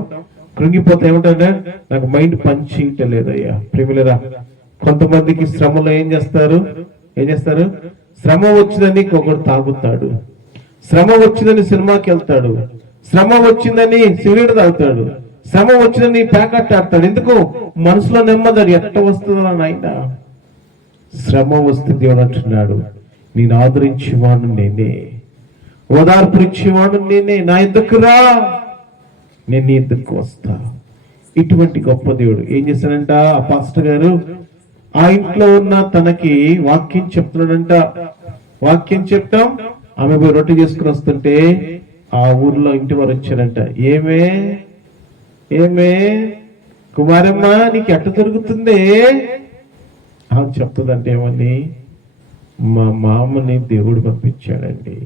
కృంగిపోతా. ఏమంటే నాకు మైండ్ పనిచేయటం లేదయ్యా. ప్రేమిలరా, కొంతమందికి శ్రమలో ఏం చేస్తారు? శ్రమ వచ్చిందని ఒకడు తాగుతాడు, శ్రమ వచ్చిందని సినిమాకి వెళ్తాడు, శ్రమ వచ్చిందని సిగరెట్ తాగుతాడు, శ్రమ వచ్చిందని ప్యాకెట్ ఆడతాడు. ఎందుకు? మనసులో నెమ్మది ఎట్ట వస్తుందో నాయన. శ్రమ వస్తే దేవుడు అంటున్నాడు, నేను ఆదరించేవాడు నేనే, ఓదార్పు ఇచ్చేవాడు నేనే, నా ఎద్దుకు రా, నేను నీ ఎద్దుకు వస్తా. ఇటువంటి గొప్ప దేవుడు ఏం చేశాడంట? ఆ పాస్టర్ గారు ఆ ఇంట్లో ఉన్న తనకి వాక్యం చెప్తున్నాడంట. వాక్యం చెప్తాం, ఆమె పోయి రొట్టె చేసుకుని వస్తుంటే ఆ ఊర్లో ఇంటి వారు వచ్చారంట. ఏమే కుమారమ్మ, నీకు ఎట్ట దొరుకుతుంది అని చెప్తుందంటే ఏమని, మా మామని దేవుడు పంపించాడండి,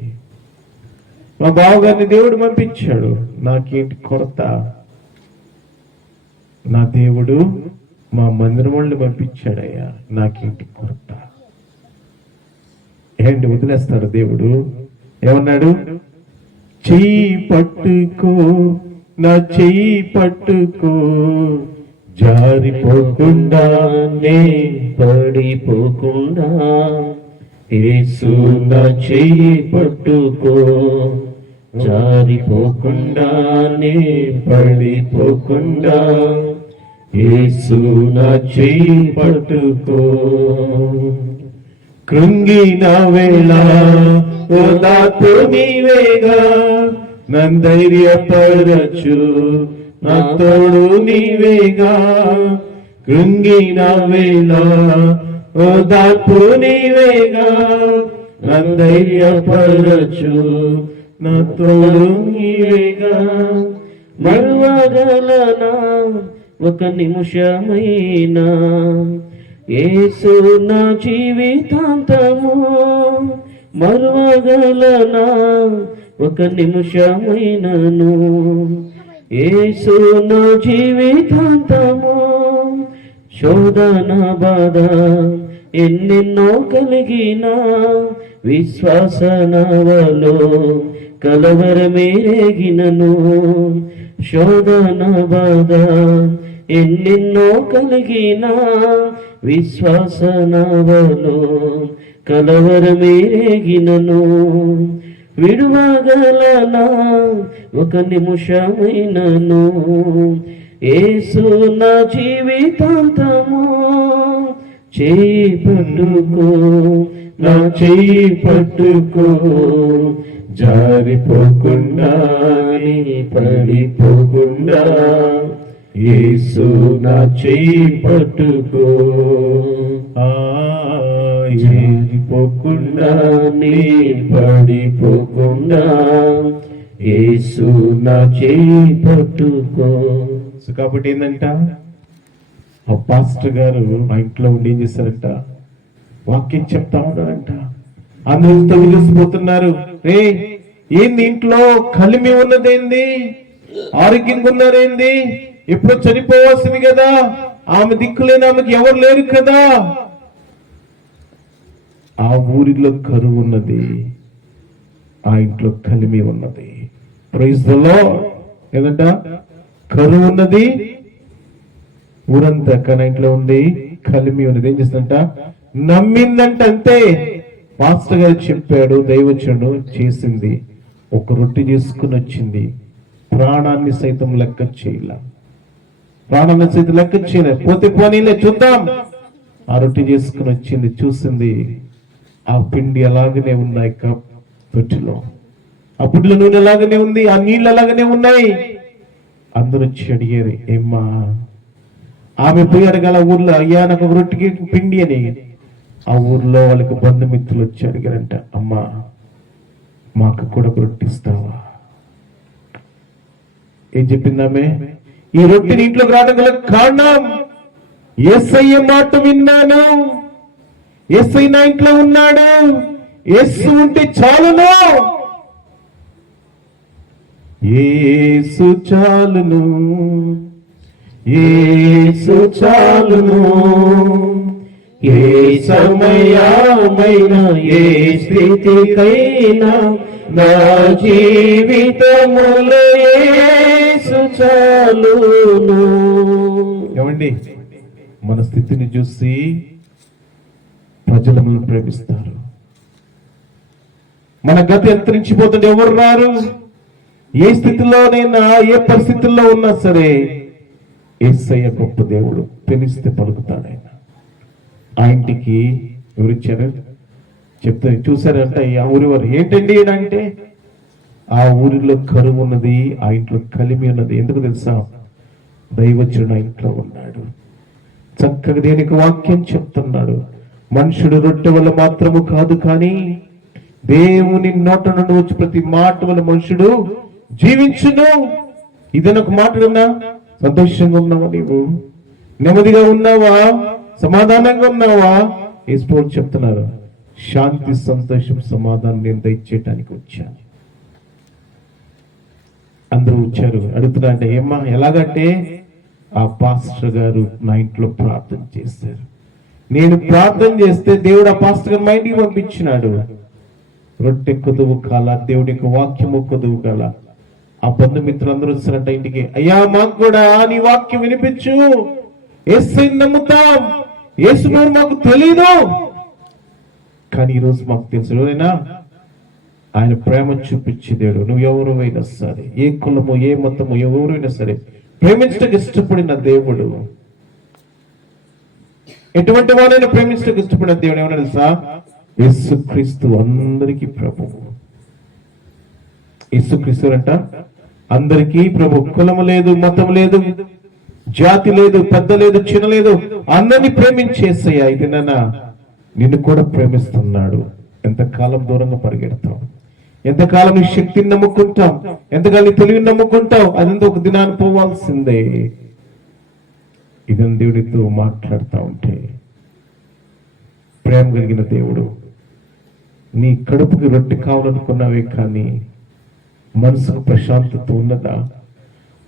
మా బావగారిని దేవుడు పంపించాడు, నాకేంటి కొరత, నా దేవుడు మా మందిరం వాళ్ళని పంపించాడయ్యా, నాకేంటి కొరత. ఏంటి వదిలేస్తాడు దేవుడు? ఏమన్నాడు? చెయ్యి పట్టుకో, నా చెయ్యి పట్టుకో, జారిపోకుండా నే పడిపోకుండా, యేసు నా చెయ్యి పట్టుకో, జారిపోకుండా నే పడిపోకుండా, యేసు నా చెయ్యి పట్టుకో. కృంగిన వేళ ఓదార్పు నీవేగా, నందైర్యపరచు నా తోడు నీవేగా. కృంగిన వేళ ఓదార్పు నీవేగా, నందైర్యపరచు నా తోడు నీవేగా. మరువగలనా ఒక నిమిషమైనా, యేసు నా జీవితాంతము, మరువగలనా ఒక నిమిషమైనను, యేసు నా జీవితాంతము. శోధన బాధ ఎన్నెన్నో కలిగినా, విశ్వాస నవలో కలవరమేగినను. శోధన బాధ ఎన్నెన్నో కలిగినా, విశ్వాస నవలో కలవరమేగినను విడువగలనా ఒక నిమిషమైనను. యేసు నా జీవితాంతము చేయి పట్టుకో, నా చేయి పట్టుకో, జారిపోకుండా నీ పడిపోకుండా యేసు నా చేయి పట్టుకో. జారిపోకుండా నీ పడిపోకుండా యేసు నా చేయి పట్టుకో. సో కాబట్టి ఏంటంట, ఆ పాస్టర్ గారు మా ఇంట్లో ఉండి ఏం చేశారంట, వాక్యం చెప్తా ఉన్నారంట. అందరూ తొలగిసిపోతున్నారు. రే ఏంది ఇంట్లో కలిమి ఉన్నదేంది, ఆరోగ్యంగా ఉన్నారేంది, ఎప్పుడో చనిపోవాల్సింది కదా, ఆమె దిక్కులేని ఆమెకి ఎవరు లేరు కదా. ఆ ఊరిలో కరువు ఉన్నది, ఆ ఇంట్లో కలిమి ఉన్నది. Praise the lord. ఏదంట, కరువు ఉన్నది, ఊరంతా కన ఇంట్లో ఉంది, కలిమి ఉన్నది. ఏం చేస్తుందంట, నమ్మిందంట. అంతే, పాస్టర్ గారు చెప్పాడు, దైవచనుడు చేసింది. ఒక రొట్టె చేసుకుని వచ్చింది, ప్రాణాన్ని సైతం లెక్క చేయలే, ప్రాణాన్ని సైతం లెక్క చేయలే. పోతే పోనీలే చూద్దాం. ఆ రొట్టె చేసుకుని వచ్చింది, చూసింది, ఆ పిండి అలాగనే ఉన్నాయి తొట్టిలో, ఆ పుట్టిలో నూనె అలాగనే ఉంది, ఆ నీళ్ళు అలాగనే ఉన్నాయి. అందరూ వచ్చి అడిగారు, ఏమ్మా? ఆమె పోయి అడగాల ఊర్లో, అయ్యా నాకు ఒక రొట్టెకి పిండి అని. ఆ ఊర్లో వాళ్ళకి బంధుమిత్రులు వచ్చి అడిగారంట, అమ్మా మాకు కూడా రొట్టిస్తావా? ఏం చెప్పిందామే? ఈ రొట్టెని ఇంట్లోకి రావడం గల కారణం, యేసయ్య మాట విన్నాను, యేసయ్య నా ఇంట్లో ఉన్నాడు, యేసు ఉంటే చాలును, యేసు చాలును, యేసు చాలును. ఏ సమయమైనా ఏ స్థితికైనా నా జీవితములో యేసు చాలును. ఏమండి, మన స్థితిని చూసి ప్రజలు మనల్ని ప్రేమిస్తారు. మన గతి అంతరించిపోతుంటే ఎవరు రారు. ఏ స్థితిలోనైనా, ఏ పరిస్థితుల్లో ఉన్నా సరే యేసయ్య గొప్ప దేవుడు, తెలిస్తే పలుకుతాడు ఆయన. ఆ ఇంటికి ఎవరిచ్చారు చెప్తే చూసారంట, ఆ ఊరి వారు. ఏంటండి అంటే, ఆ ఊరిలో కరువు ఉన్నది, ఆ ఇంట్లో కలిమి ఉన్నది. ఎందుకు తెలుసా? దైవజనుడు ఆ ఇంట్లో ఉన్నాడు, చక్కగా దేనికి వాక్యం చెప్తున్నాడు. మనుషుడు రొట్టె వల్ల మాత్రము కాదు, కానీ దేవుని నోట నుండి వచ్చి ప్రతి మాట వల్ల మనుషుడు జీవించును. ఇదనొక మాట విన్నా, సంతోషంగా ఉన్నావా? నీవు నెమ్మదిగా ఉన్నావా? సమాధానంగా ఉన్నావా? ఈ స్పోర్ట్స్ చెప్తున్నారు, శాంతి సంతోషం సమాధానం నేను దయచేయటానికి వచ్చాను. అందరూ వచ్చారు, అడుగుతున్నా అంటే, ఏమ్మా ఎలాగంటే, ఆ పాస్టర్ గారు నా ఇంట్లో ప్రార్థన చేశారు, నేను ప్రార్థన చేస్తే దేవుడు ఆ పాస్టర్ గారు మా ఇంటికి పంపించినాడు. రొట్టె కొదువు కాల, దేవుడి యొక్క వాక్యము కొదువు కాల. ఆ బంధుమిత్రులందరూ వచ్చారంట ఇంటికి. అయ్యా మాకు కూడా నీ వాక్యం వినిపించు, యేసుని నమ్ముతాం, యేసు మాకు తెలీదు, కానీ ఈరోజు మాకు తెలుసు. ఎవరైనా ఆయన ప్రేమ చూపించే దేవుడు. నువ్వు ఎవరైనా సరే, ఏ కులము, ఏ మతము, ఎవరైనా సరే ప్రేమించడానికి ఇష్టపడిన దేవుడు. ఎటువంటి వాళ్ళైనా ప్రేమించడానికి ఇష్టపడిన దేవుడు ఏమన్నా తెలుసా? యేసుక్రీస్తు అందరికీ ప్రభువు. యేసుక్రీస్తు అంట అందరికీ ప్రభు. కులము లేదు, మతం లేదు, జాతి లేదు, పెద్ద లేదు, చిన్న లేదు, అందరినీ ప్రేమించేసయ్యా. ఇది నాన్న నిన్ను కూడా ప్రేమిస్తున్నాడు. ఎంతకాలం దూరంగా పరిగెడతాం, ఎంతకాలం నీ శక్తిని నమ్ముకుంటాం, ఎంతకాలం నీ తెలివిని నమ్ముకుంటావు, అదంతా ఒక దినాన్ని పోవాల్సిందే. ఇదని దేవుడితో మాట్లాడుతూ ఉంటే, ప్రేమ కలిగిన దేవుడు, నీ కడుపుకి రొట్టె కావాలనుకున్నావే కానీ మనసుకు ప్రశాంతత ఉన్నదా?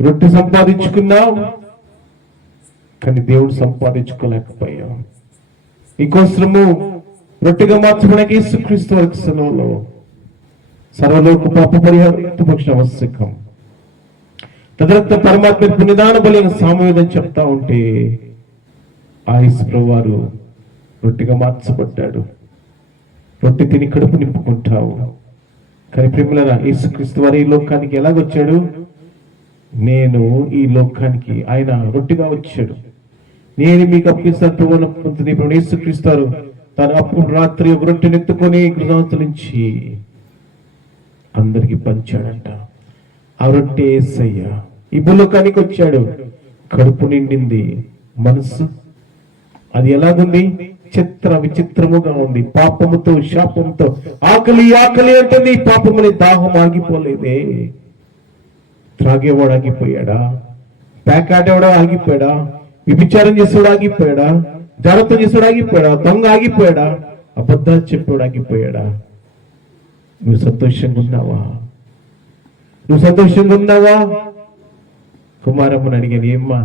రొట్టె సంపాదించుకున్నావు కానీ దేవుడు సంపాదించుకోలేకపోయావు. నీకోసము రొట్టెగా మార్చడానికి యేసుక్రీస్తు వారి సెలవులో సర్వలోక పాప పరిహారం పక్ష ఆవశ్యకం. తదనంతర పరమాత్మ పునిదాన బలి సామవేదం చెప్తా ఉంటే ఆ యేసు వారు రొట్టెగా మార్చబడ్డాడు. రొట్టె తిని కడుపు నింపుకుంటావు. కానీ ప్రేమలరా, యేసుక్రీస్తు వారు ఈ లోకానికి ఎలాగొచ్చాడు? నేను ఈ లోకానికి ఆయన రొట్టెగా వచ్చాడు. నేను మీకు అప్పిస్తాను. యేసుక్రీస్తు వారు తను అప్పుడు రాత్రి ఒక రొట్టెని ఎత్తుకొని కృతజ్ఞతలించి అందరికి పంచాడంట. ఆ రొట్టె యేసయ్య. ఈ భూలోకానికి వచ్చాడు, కడుపు నిండింది, మనసు అది ఎలాగుంది? చిత్ర విచిత్రముగా ఉంది. పాపముతో శాపంతో ఆకలి ఆకలి అంటుంది. పాపముని దాహం ఆగిపోలేదే. త్రాగేవాడు ఆగిపోయాడా? పేకాడేవాడు ఆగిపోయాడా? విభిచారం చేసేవాడు ఆగిపోయాడా? జాగ్రత్త చేసేవాడు ఆగిపోయాడా? దొంగ ఆగిపోయాడా? అబద్ధాలు చెప్పేవాడు ఆగిపోయాడా? నువ్వు సంతోషంగా ఉన్నావా? నువ్వు సంతోషంగా ఉన్నావా? కుమారమ్మని అడిగాను, ఏమ్మా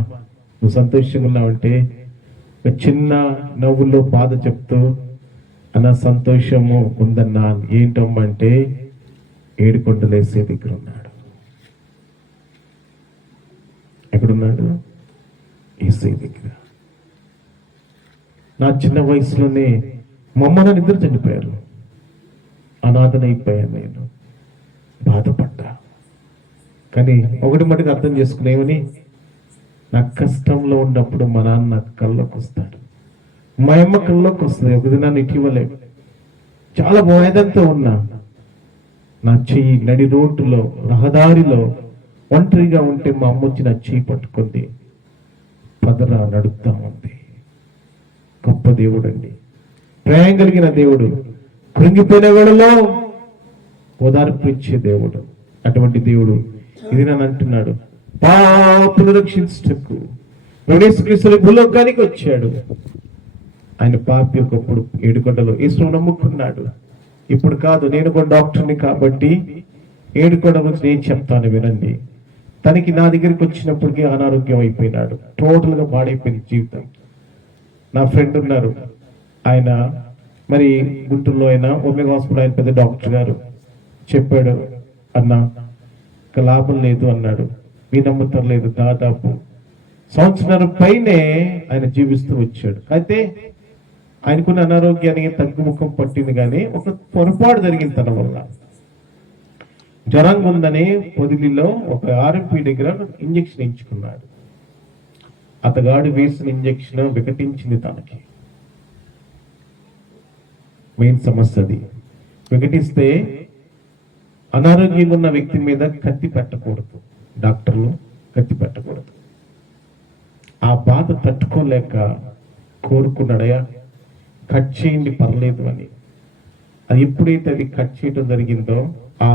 నువ్వు సంతోషంగా ఉన్నావంటే ఒక చిన్న నవ్వుల్లో బాధ చెప్తూ అన్న సంతోషము ఉందన్నా. ఏంటమ్మా అంటే, ఏడుకొండలేసే దగ్గర ఉన్నాడు. ఎక్కడున్నాడు? ఏసై దగ్గర. నా చిన్న వయసులోనే మా అమ్మ నాన్న ఇద్దరు చనిపోయారు. అనాథనైపోయాను నేను. బాధపడ్డా. కానీ ఒకటి మటుకు అర్థం చేసుకునేవని, నా కష్టంలో ఉన్నప్పుడు మా నాన్న కళ్ళలోకి వస్తాడు, మా అమ్మ కళ్ళలోకి వస్తుంది. ఒక దినాన్ని ఇటీవలే చాలా వేదంతో ఉన్నా. నా చెయ్యి నడి రోడ్డులో రహదారిలో ఒంటరిగా ఉంటే మా అమ్మ వచ్చి నా చెయ్యి పట్టుకుంది, పదరా నడుపుతా ఉంది. గొప్ప దేవుడు అండి, ప్రేమ కలిగిన దేవుడు, కృంగిపోయిన వేళలో ఓదార్పించే దేవుడు. అటువంటి దేవుడు ఇది నన్ను అంటున్నాడు, పాపులు రక్షించుటకు యేసుక్రీస్తు భూలోకానికి వచ్చాడు. ఆయన పాపి ఒకప్పుడు ఏడుకొండలో యేసును నమ్ముకున్నాడు. ఇప్పుడు కాదు, నేను కూడా డాక్టర్ని కాబట్టి ఏడుకొండ గురించి నేను చెప్తాను వినండి. తనకి నా దగ్గరికి వచ్చినప్పటికీ అనారోగ్యం అయిపోయినాడు, టోటల్ గా పాడైపోయింది జీవితం. నా ఫ్రెండ్ ఉన్నారు, ఆయన మరి గుంటూరులో అయినా ఒమేగా హాస్పిటల్, ఆయన పెద్ద డాక్టర్ గారు చెప్పాడు, అన్నా ఇక లాభం లేదు అన్నాడు. మీ నమ్ముతారు లేదు, దాదాపు సంవత్సరం పైనే ఆయన జీవిస్తూ వచ్చాడు. అయితే ఆయనకున్న అనారోగ్యానికి తగ్గుముఖం పట్టింది, కానీ ఒక పొరపాటు జరిగింది తన వల్ల. జ్వరం ఉందని పొదిలిలో ఒక ఆర్ఎంపీ దగ్గర ఇంజక్షన్ ఎంచుకున్నాడు. అతగాడు వేసిన ఇంజక్షన్ వికటించింది తనకి. మెయిన్ సమస్య అది. వికటిస్తే అనారోగ్యంగా ఉన్న వ్యక్తి మీద కత్తి పెట్టకూడదు, డాక్టర్లు కత్తి పెట్టకూడదు. ఆ బాధ తట్టుకోలేక కోరుకున్నాడయా, కట్ చేయండి పర్లేదు అని. అది ఎప్పుడైతే అది కట్ చేయడం జరిగిందో, ఆ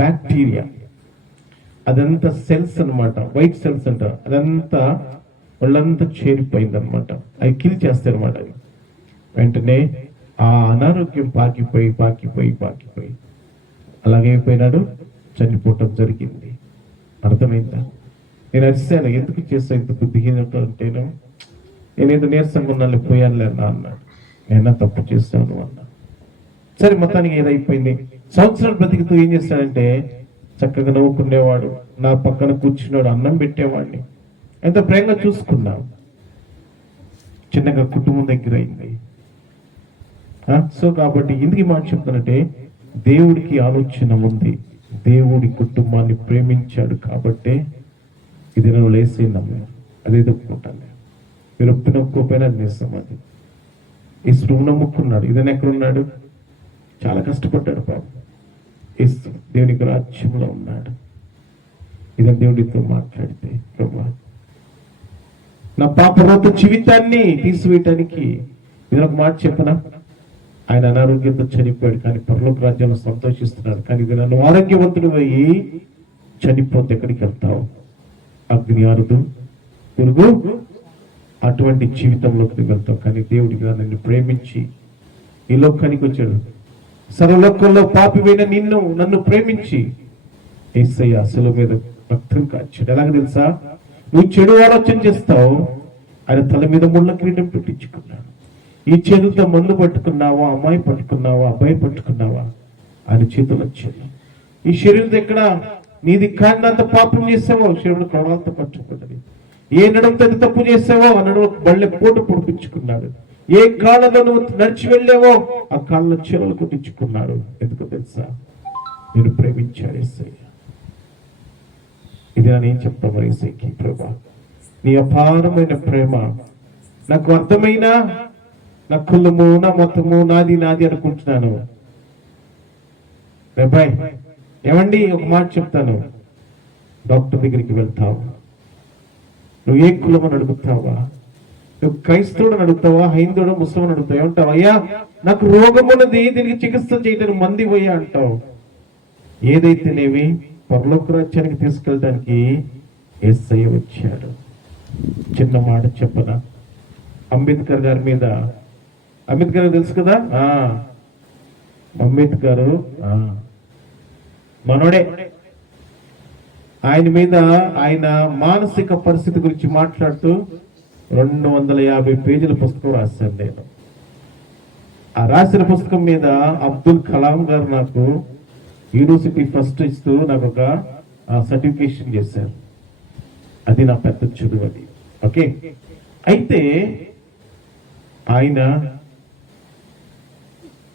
బ్యాక్టీరియా అదంతా సెల్స్ అనమాట, వైట్ సెల్స్ అంట, అదంతా వాళ్ళంతా చేరిపోయింది అనమాట. అవి కిల్ చేస్తాయి అనమాట. అవి వెంటనే ఆ అనారోగ్యం పాకిపోయి పాకిపోయి పాకిపోయి అలాగైపోయినాడు, చనిపోవటం జరిగింది. అర్థమైందా? నేను అరిశాను, ఎందుకు చేస్తాను ఇంత బుద్ధిహీనత అంటేను, నేనేదో నీరసంగా ఉన్నాను పోయానులే అన్నా అన్నాడు. నేనా తప్పు చేస్తాను అన్నా. సరే మొత్తానికి ఏదైపోయింది. సంవత్సరాలు బ్రతికితూ ఏం చేస్తాడంటే, చక్కగా నవ్వుకునేవాడు, నా పక్కన కూర్చున్నాడు, అన్నం పెట్టేవాడిని, ఎంత ప్రేమగా చూసుకున్నా. చిన్నగా కుటుంబం దగ్గర అయింది. సో కాబట్టి ఎందుకు ఈ మాట చెప్తానంటే, దేవుడికి ఆలోచన ఉంది, దేవుడి కుటుంబాన్ని ప్రేమించాడు కాబట్టే ఇది నేను లేసేనమ్మా. అదే ఒప్పుకుంటాను. మీరు ఒప్పుకోకపోయినా అది నిజం. అది యేసు నమ్ముకున్నాడు. ఇదని ఎక్కడున్నాడు? చాలా కష్టపడ్డాడు పాపం. యేసు దేవునికి రాజ్యంలో ఉన్నాడు. ఇదని దేవుడితో మాట్లాడితే, ప్రభా నా పాపరోత జీవితాన్ని తీసివేయటానికి ఇది ఒక మాట చెప్పనా, ఆయన అనారోగ్యంతో చనిపోయాడు, కానీ పరలోక రాజ్యంలో సంతోషిస్తున్నాడు. కానీ ఇది నన్ను ఆరోగ్యవంతుడు అయ్యి చనిపోతే ఎక్కడికి వెళ్తావు? అగ్ని ఆరుదు పురుగు అటువంటి జీవితంలోకి వెళ్తావు. కానీ దేవుడికి నన్ను ప్రేమించి ఈ లోకానికి వచ్చాడు. సర్వలోకంలో పాపివైన నిన్ను నన్ను ప్రేమించి యేసయ్య శిలువ మీద రక్తం కాచాడు. ఎలాగ తెలుసా? నువ్వు చెడు ఆలోచన చేస్తావు, ఆయన తల మీద ముళ్ళ కిరీటం పెట్టించుకున్నాడు. ఈ చేతులతో మందు పట్టుకున్నావా, అమ్మాయి పట్టుకున్నావా, అబ్బాయి పట్టుకున్నావా, ఆయన చేతులు వచ్చాడు. ఈ శరీరం ఎక్కడ నీది కాండంత పాపం చేసావో శరీరం కొడాలతో పట్టుకున్నది. ఏ నడుముతో తప్పు చేసావో ఆ నడుము బళ్ళె పోటు పొడిపించుకున్నాడు. ఏ కాళ్ళలో నువ్వు నడిచి వెళ్ళావో ఆ కాళ్ళ చెరువులు కుట్టించుకున్నారు. ఎందుకు తెలుసా? నేను ప్రేమించాడు యేసయ్య. ఇది నేను చెప్తాను యేసయ్యకి, ప్రభా నీ అపారమైన ప్రేమ నాకు అర్థమైనా నా కులము నా మతము నాది అనుకుంటున్నాను. అబ్బాయి ఏమండి, ఒక మాట చెప్తాను. డాక్టర్ దగ్గరికి వెళ్తావు, నువ్వు ఏ కులం అని అడుగుతావా? నువ్వు క్రైస్తవుడు అడుగుతావా, హైందువుడు, ముస్లిం అని అడుగుతావు. ఏమంటావు? అయ్యా నాకు రోగం ఉన్నది, దీనికి చికిత్స చేయడానికి మంది పోయా అంటావు. ఏదైతేనేవి పరలోక రాజ్యానికి తీసుకెళ్ళడానికి యేసయ్య వచ్చాడు. చిన్న మాట చెప్పనా? అంబేద్కర్ గారి మీద, అంబేద్కర్ తెలుసు కదా, అంబేద్కర్ మనోడే. ఆయన మీద ఆయన మానసిక పరిస్థితి గురించి మాట్లాడుతూ 250 పేజీల పుస్తకం రాశాను నేను. ఆ రాసిన పుస్తకం మీద అబ్దుల్ కలాం గారు నాకు యూనివర్సిటీ ఫస్ట్ ఇస్తూ నాకు ఒక సర్టిఫికేషన్ చేశారు. అది నా పెద్ద చదువు అది. ఓకే, అయితే ఆయన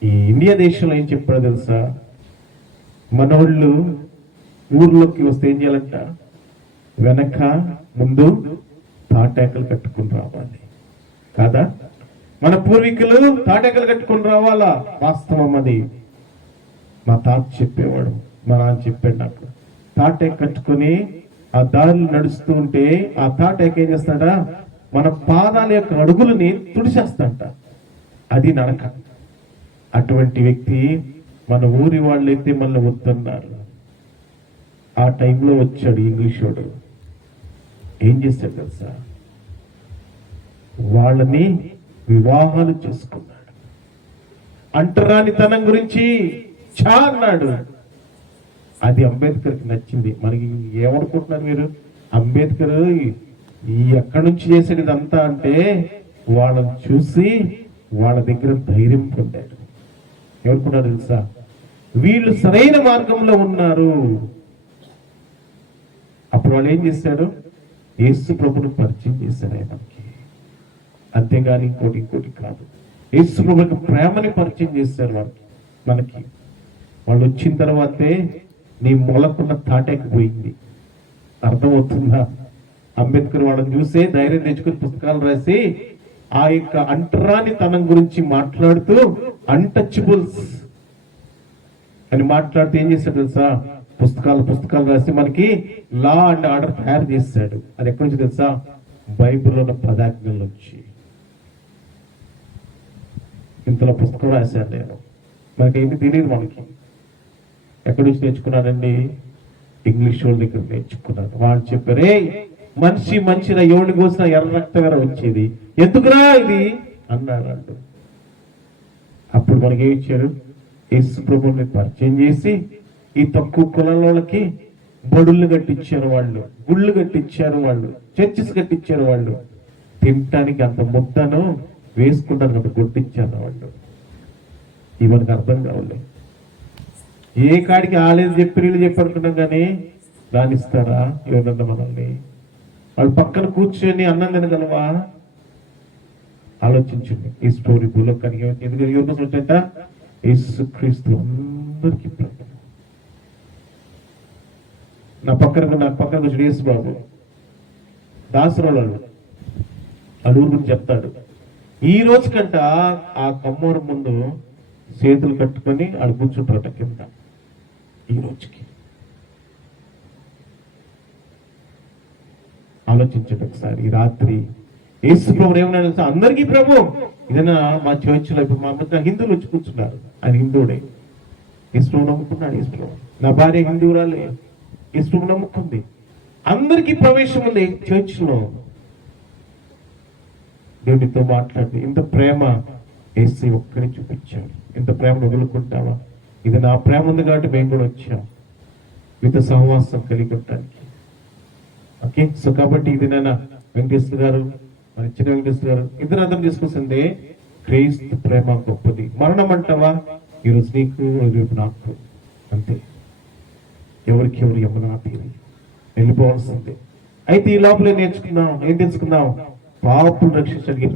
ఈ ఇండియా దేశంలో ఏం చెప్పాడో తెలుసా? మనోళ్ళు ఊర్లోకి వస్తే ఏం చేయాలంట? వెనక ముందు తాటాకలు కట్టుకుని రావాలి కాదా? మన పూర్వీకులు తాటాకలు కట్టుకుని రావాలా? వాస్తవం అది. మా తాత చెప్పేవాడు, మా నాన్న చెప్పాడు నాకు. తాటాక కట్టుకుని ఆ దారిని నడుస్తూ ఉంటే ఆ తాటాక ఏం చేస్తాడా? మన పాదాల యొక్క అడుగులని తుడిచేస్తాంట. అది నడక. అటువంటి వ్యక్తి మన ఊరి వాళ్ళైతే మళ్ళీ వద్దన్నారు. ఆ టైంలో వచ్చాడు ఇంగ్లీష్ వాడు. ఏం చేశాడు తెలుసా? వాళ్ళని వివాహాలు చేసుకున్నాడు. అంటరానితనం గురించి చా అన్నాడు. అది అంబేద్కర్కి నచ్చింది. మనకి ఏమనుకుంటున్నారు మీరు? అంబేద్కర్ ఎక్కడి నుంచి చేసేది ఇదంతా అంటే వాళ్ళని చూసి వాళ్ళ దగ్గర ధైర్యం పొందాడు. ఎవరుకున్నారు తెలుసా? వీళ్ళు సరైన మార్గంలో ఉన్నారు. అప్పుడు వాళ్ళు ఏం చేశాడు? యేసు ప్రభుని పరిచయం చేశారు ఆయనకి. అంతేగాని ఇంకోటి కాదు. యేసు ప్రభుకి ప్రేమని పరిచయం చేశారు వాళ్ళకి, మనకి. వాళ్ళు వచ్చిన తర్వాతే నీ మొలకున్న తాటేకపోయింది. అర్థమవుతుందా? అంబేద్కర్ వాళ్ళని చూసే ధైర్యం తెచ్చుకుని పుస్తకాలు రాసి ఆ యొక్క అంటరానితనం గురించి మాట్లాడుతూ అన్టచబుల్స్ అని మాట్లాడుతూ ఏం చేశాడు తెలుసా? పుస్తకాలు రాసి మనకి లా అండ్ ఆర్డర్ తయారు చేశాడు. అది ఎక్కడి నుంచి తెలుసా? బైబిల్లో ఉన్న పదాజ్ఞల నుంచి. ఇంతలో పుస్తకం రాశాను నేను. మనకి ఏమి తెలియదు. మనకి ఎక్కడి నుంచి నేర్చుకున్నానండి? ఇంగ్లీష్ వాళ్ళ దగ్గర నేర్చుకున్నాను. వాళ్ళు చెప్పారు, మనిషి ఎవరిని కోసిన ఎర్ర రక్తగర వచ్చేది, ఎందుకురా ఇది అన్నాడు. అప్పుడు మనకి ఏమి ఇచ్చారు? యేసు ప్రభువుని పరిచయం చేసి ఈ తక్కువ కులంలోకి బడులు కట్టించారు వాళ్ళు, గుళ్ళు కట్టించారు వాళ్ళు, చర్చెస్ కట్టించారు వాళ్ళు. తినటానికి అంత ముద్దను వేసుకుంటాను అంత కొట్టించారు వాళ్ళు. ఇవన్నీ అర్థం కావాలి. ఏ కాడికి ఆలేదు చెప్పి నీళ్ళు చెప్పి అనుకున్నాం కానీ రాణిస్తారా ఎవరన్నా మనల్ని? వాళ్ళు పక్కన కూర్చొని అన్నం తినగలవా? ఆలోచించండి. ఈ స్టోరీ భూలోకానికి ఎందుకు ఎవరి వచ్చేట? యేసుక్రీస్తు అందరికీ ప్రభు. నాకు పక్కన కూర్చొని యేసు బాబు దాసరాలు అడుగు గురించి చెప్తాడు. ఈ రోజు కంట ఆ కమ్మోరం ముందు చేతులు కట్టుకొని ఆడు కూర్చుంటారట కింద. ఈ రోజుకి ఆలోచించండి ఒకసారి. ఈ రాత్రి యేసు ప్రభు ఏమన్నా తెలుసా? అందరికీ ప్రభు. ఏదైనా మా చర్చిలో ఇప్పుడు మా మధ్య హిందువులు వచ్చి కూర్చున్నారు. ఆయన హిందువుడే. యేసు ప్రభు నమ్ముకున్నాడు. యేసు ప్రభు నా భార్య హిందువురాలే, యేసు ప్రభు నమ్ముకుంది. అందరికీ ప్రవేశం ఉంది చర్చిలో. దేవుడితో మాట్లాడి ఇంత ప్రేమ యేసు ఒక్కడే చూపించాడు. ఇంత ప్రేమను వదులుకుంటావా? ఇది నా ప్రేమ ఉంది కాబట్టి మేము కూడా వచ్చాం మీతో సహవాసం కలిగి ఉండటానికి. ఓకే, సో కాబట్టి ఇది నాన్న వెంకటేశ్వర గారు, మన చిన్న వెంకటేశ్వర గారు ఇద్దరు అర్థం చేసుకోవాల్సిందే. క్రీస్తు ప్రేమ గొప్పది. మరణం అంటావా? ఈరోజు నీకు, రేపు నాకు, అంతే. ఎవరికి ఎవరు యమనా తీరి వెళ్ళిపోవాల్సిందే. అయితే ఈ లోపల నేర్చుకున్నాం, ఏం తెలుసుకున్నాం? పాపులు రక్షించడానికి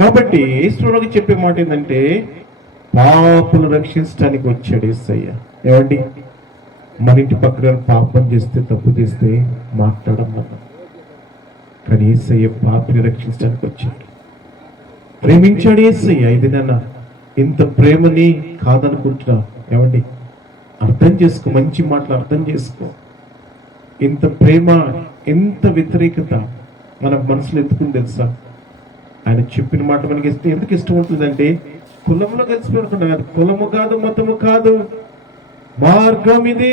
కాబట్టి యేసుకి చెప్పే మాట ఏంటంటే పాపులు రక్షించడానికి వచ్చాడు యేసయ్య. ఏమండి, మన ఇంటి పక్కన పాపం చేస్తే తప్పు చేస్తే మాట్లాడమన్నా, కానీ యేసయ్య పాపిని రక్షించడానికి వచ్చాడు. ప్రేమించాడు యేసయ్య. ఇది నాన్న ఇంత ప్రేమని కాదనుకుంటున్నా. ఏమండి, అర్థం చేసుకో, మంచి మాటలు అర్థం చేసుకో. ఇంత ప్రేమ, ఎంత వ్యతిరేకత మన మనసులో ఎత్తుకుని తెలుసా? ఆయన చెప్పిన మాట మనకి ఎందుకు ఇష్టం ఉంటుందంటే కులంలో కలిసిపోకుండా కాదు, కులము కాదు, మతము కాదు, మార్గం ఇది.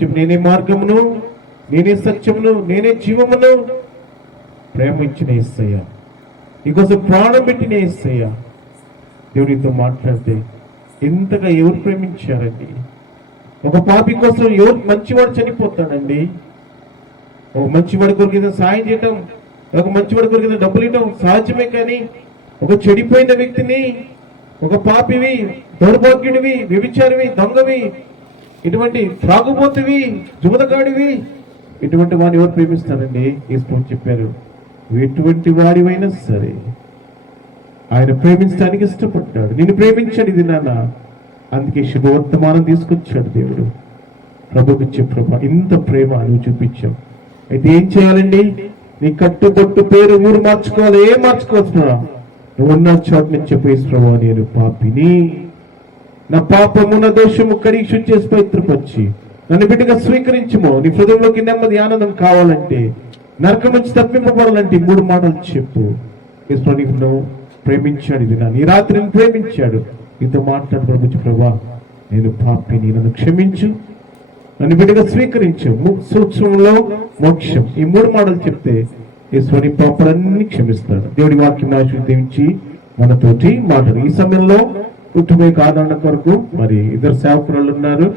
చెప్పి నేనే మార్గమును, నేనే సత్యమును, నేనే జీవమును. ప్రేమ ఇచ్చిన యేసయ్య, నీకోసం ప్రాణం పెట్టిన యేసయ్య దేవుడితో మాట్లాడితే ఎంతగా ఎవరు ప్రేమించారండి? ఒక పాపి కోసం ఎవరు మంచివాడు చనిపోతాడండి? ఒక మంచివాడి కొరకు సాయం చేయటం, ఒక మంచివాడి కొరకు డబ్బులు ఇవ్వడం సహజమే, కానీ ఒక చెడిపోయిన వ్యక్తిని, ఒక పాపివి, దౌర్భాగ్యుడివి, వ్యభిచారివి, దొంగవి, ఇటువంటి త్రాగుబోతువి, జుమదగాడివి, ఇటువంటి వాడిని ఎవరు ప్రేమిస్తారండి? యేసు చెప్పారు, ఎటువంటి వాడివైనా సరే ఆయన ప్రేమించడానికి ఇష్టపడ్డాడు. నిన్ను ప్రేమించాడు. ఇది నాన్న, అందుకే శుభవర్తమానం తీసుకొచ్చాడు దేవుడు. ప్రభుకి ప్రభా, ఇంత ప్రేమ నువ్వు చూపించావు. అయితే ఏం చేయాలండి? నీ కట్టుబొట్టు పేరు ఊరు మార్చుకోవాలి. ఏం మార్చుకోవచ్చు? నువ్వు ఉన్న చోటు నుంచి చెప్పేసి ప్రభా, నేను పాపిని, నా పాపము నా దోషము కడిగి శుద్ధి చేసి పవిత్రపరిచి నన్ను బిడ్డగా స్వీకరించుమో. నీ హృదయంలోకి నెమ్మది ఆనందం కావాలంటే, నరకం నుంచి తప్పింపబడాలంటే 3 మాటలు చెప్పు. నువ్వు ప్రేమించాడు. ఇది ఈ రాత్రి ప్రేమించాడు. నీతో మాట్లాడు ప్రభుత్వ ప్రభా, నేను పాపిని, నన్ను క్షమించు, నన్ను బిడ్డగా స్వీకరించు. సూక్ష్మంలో మోక్షం, ఈ 3 మాటలు చెప్తే ఈశ్వరి పాపాలన్నీ క్షమిస్తాడు. దేవుడి వాక్యం ఆశీర్వదించి మనతోటి మాట్లాడు. ఈ సమయంలో కుటుంబ ఆదరణ కొరకు మరి 2 సేవకురాలు ఉన్నారు.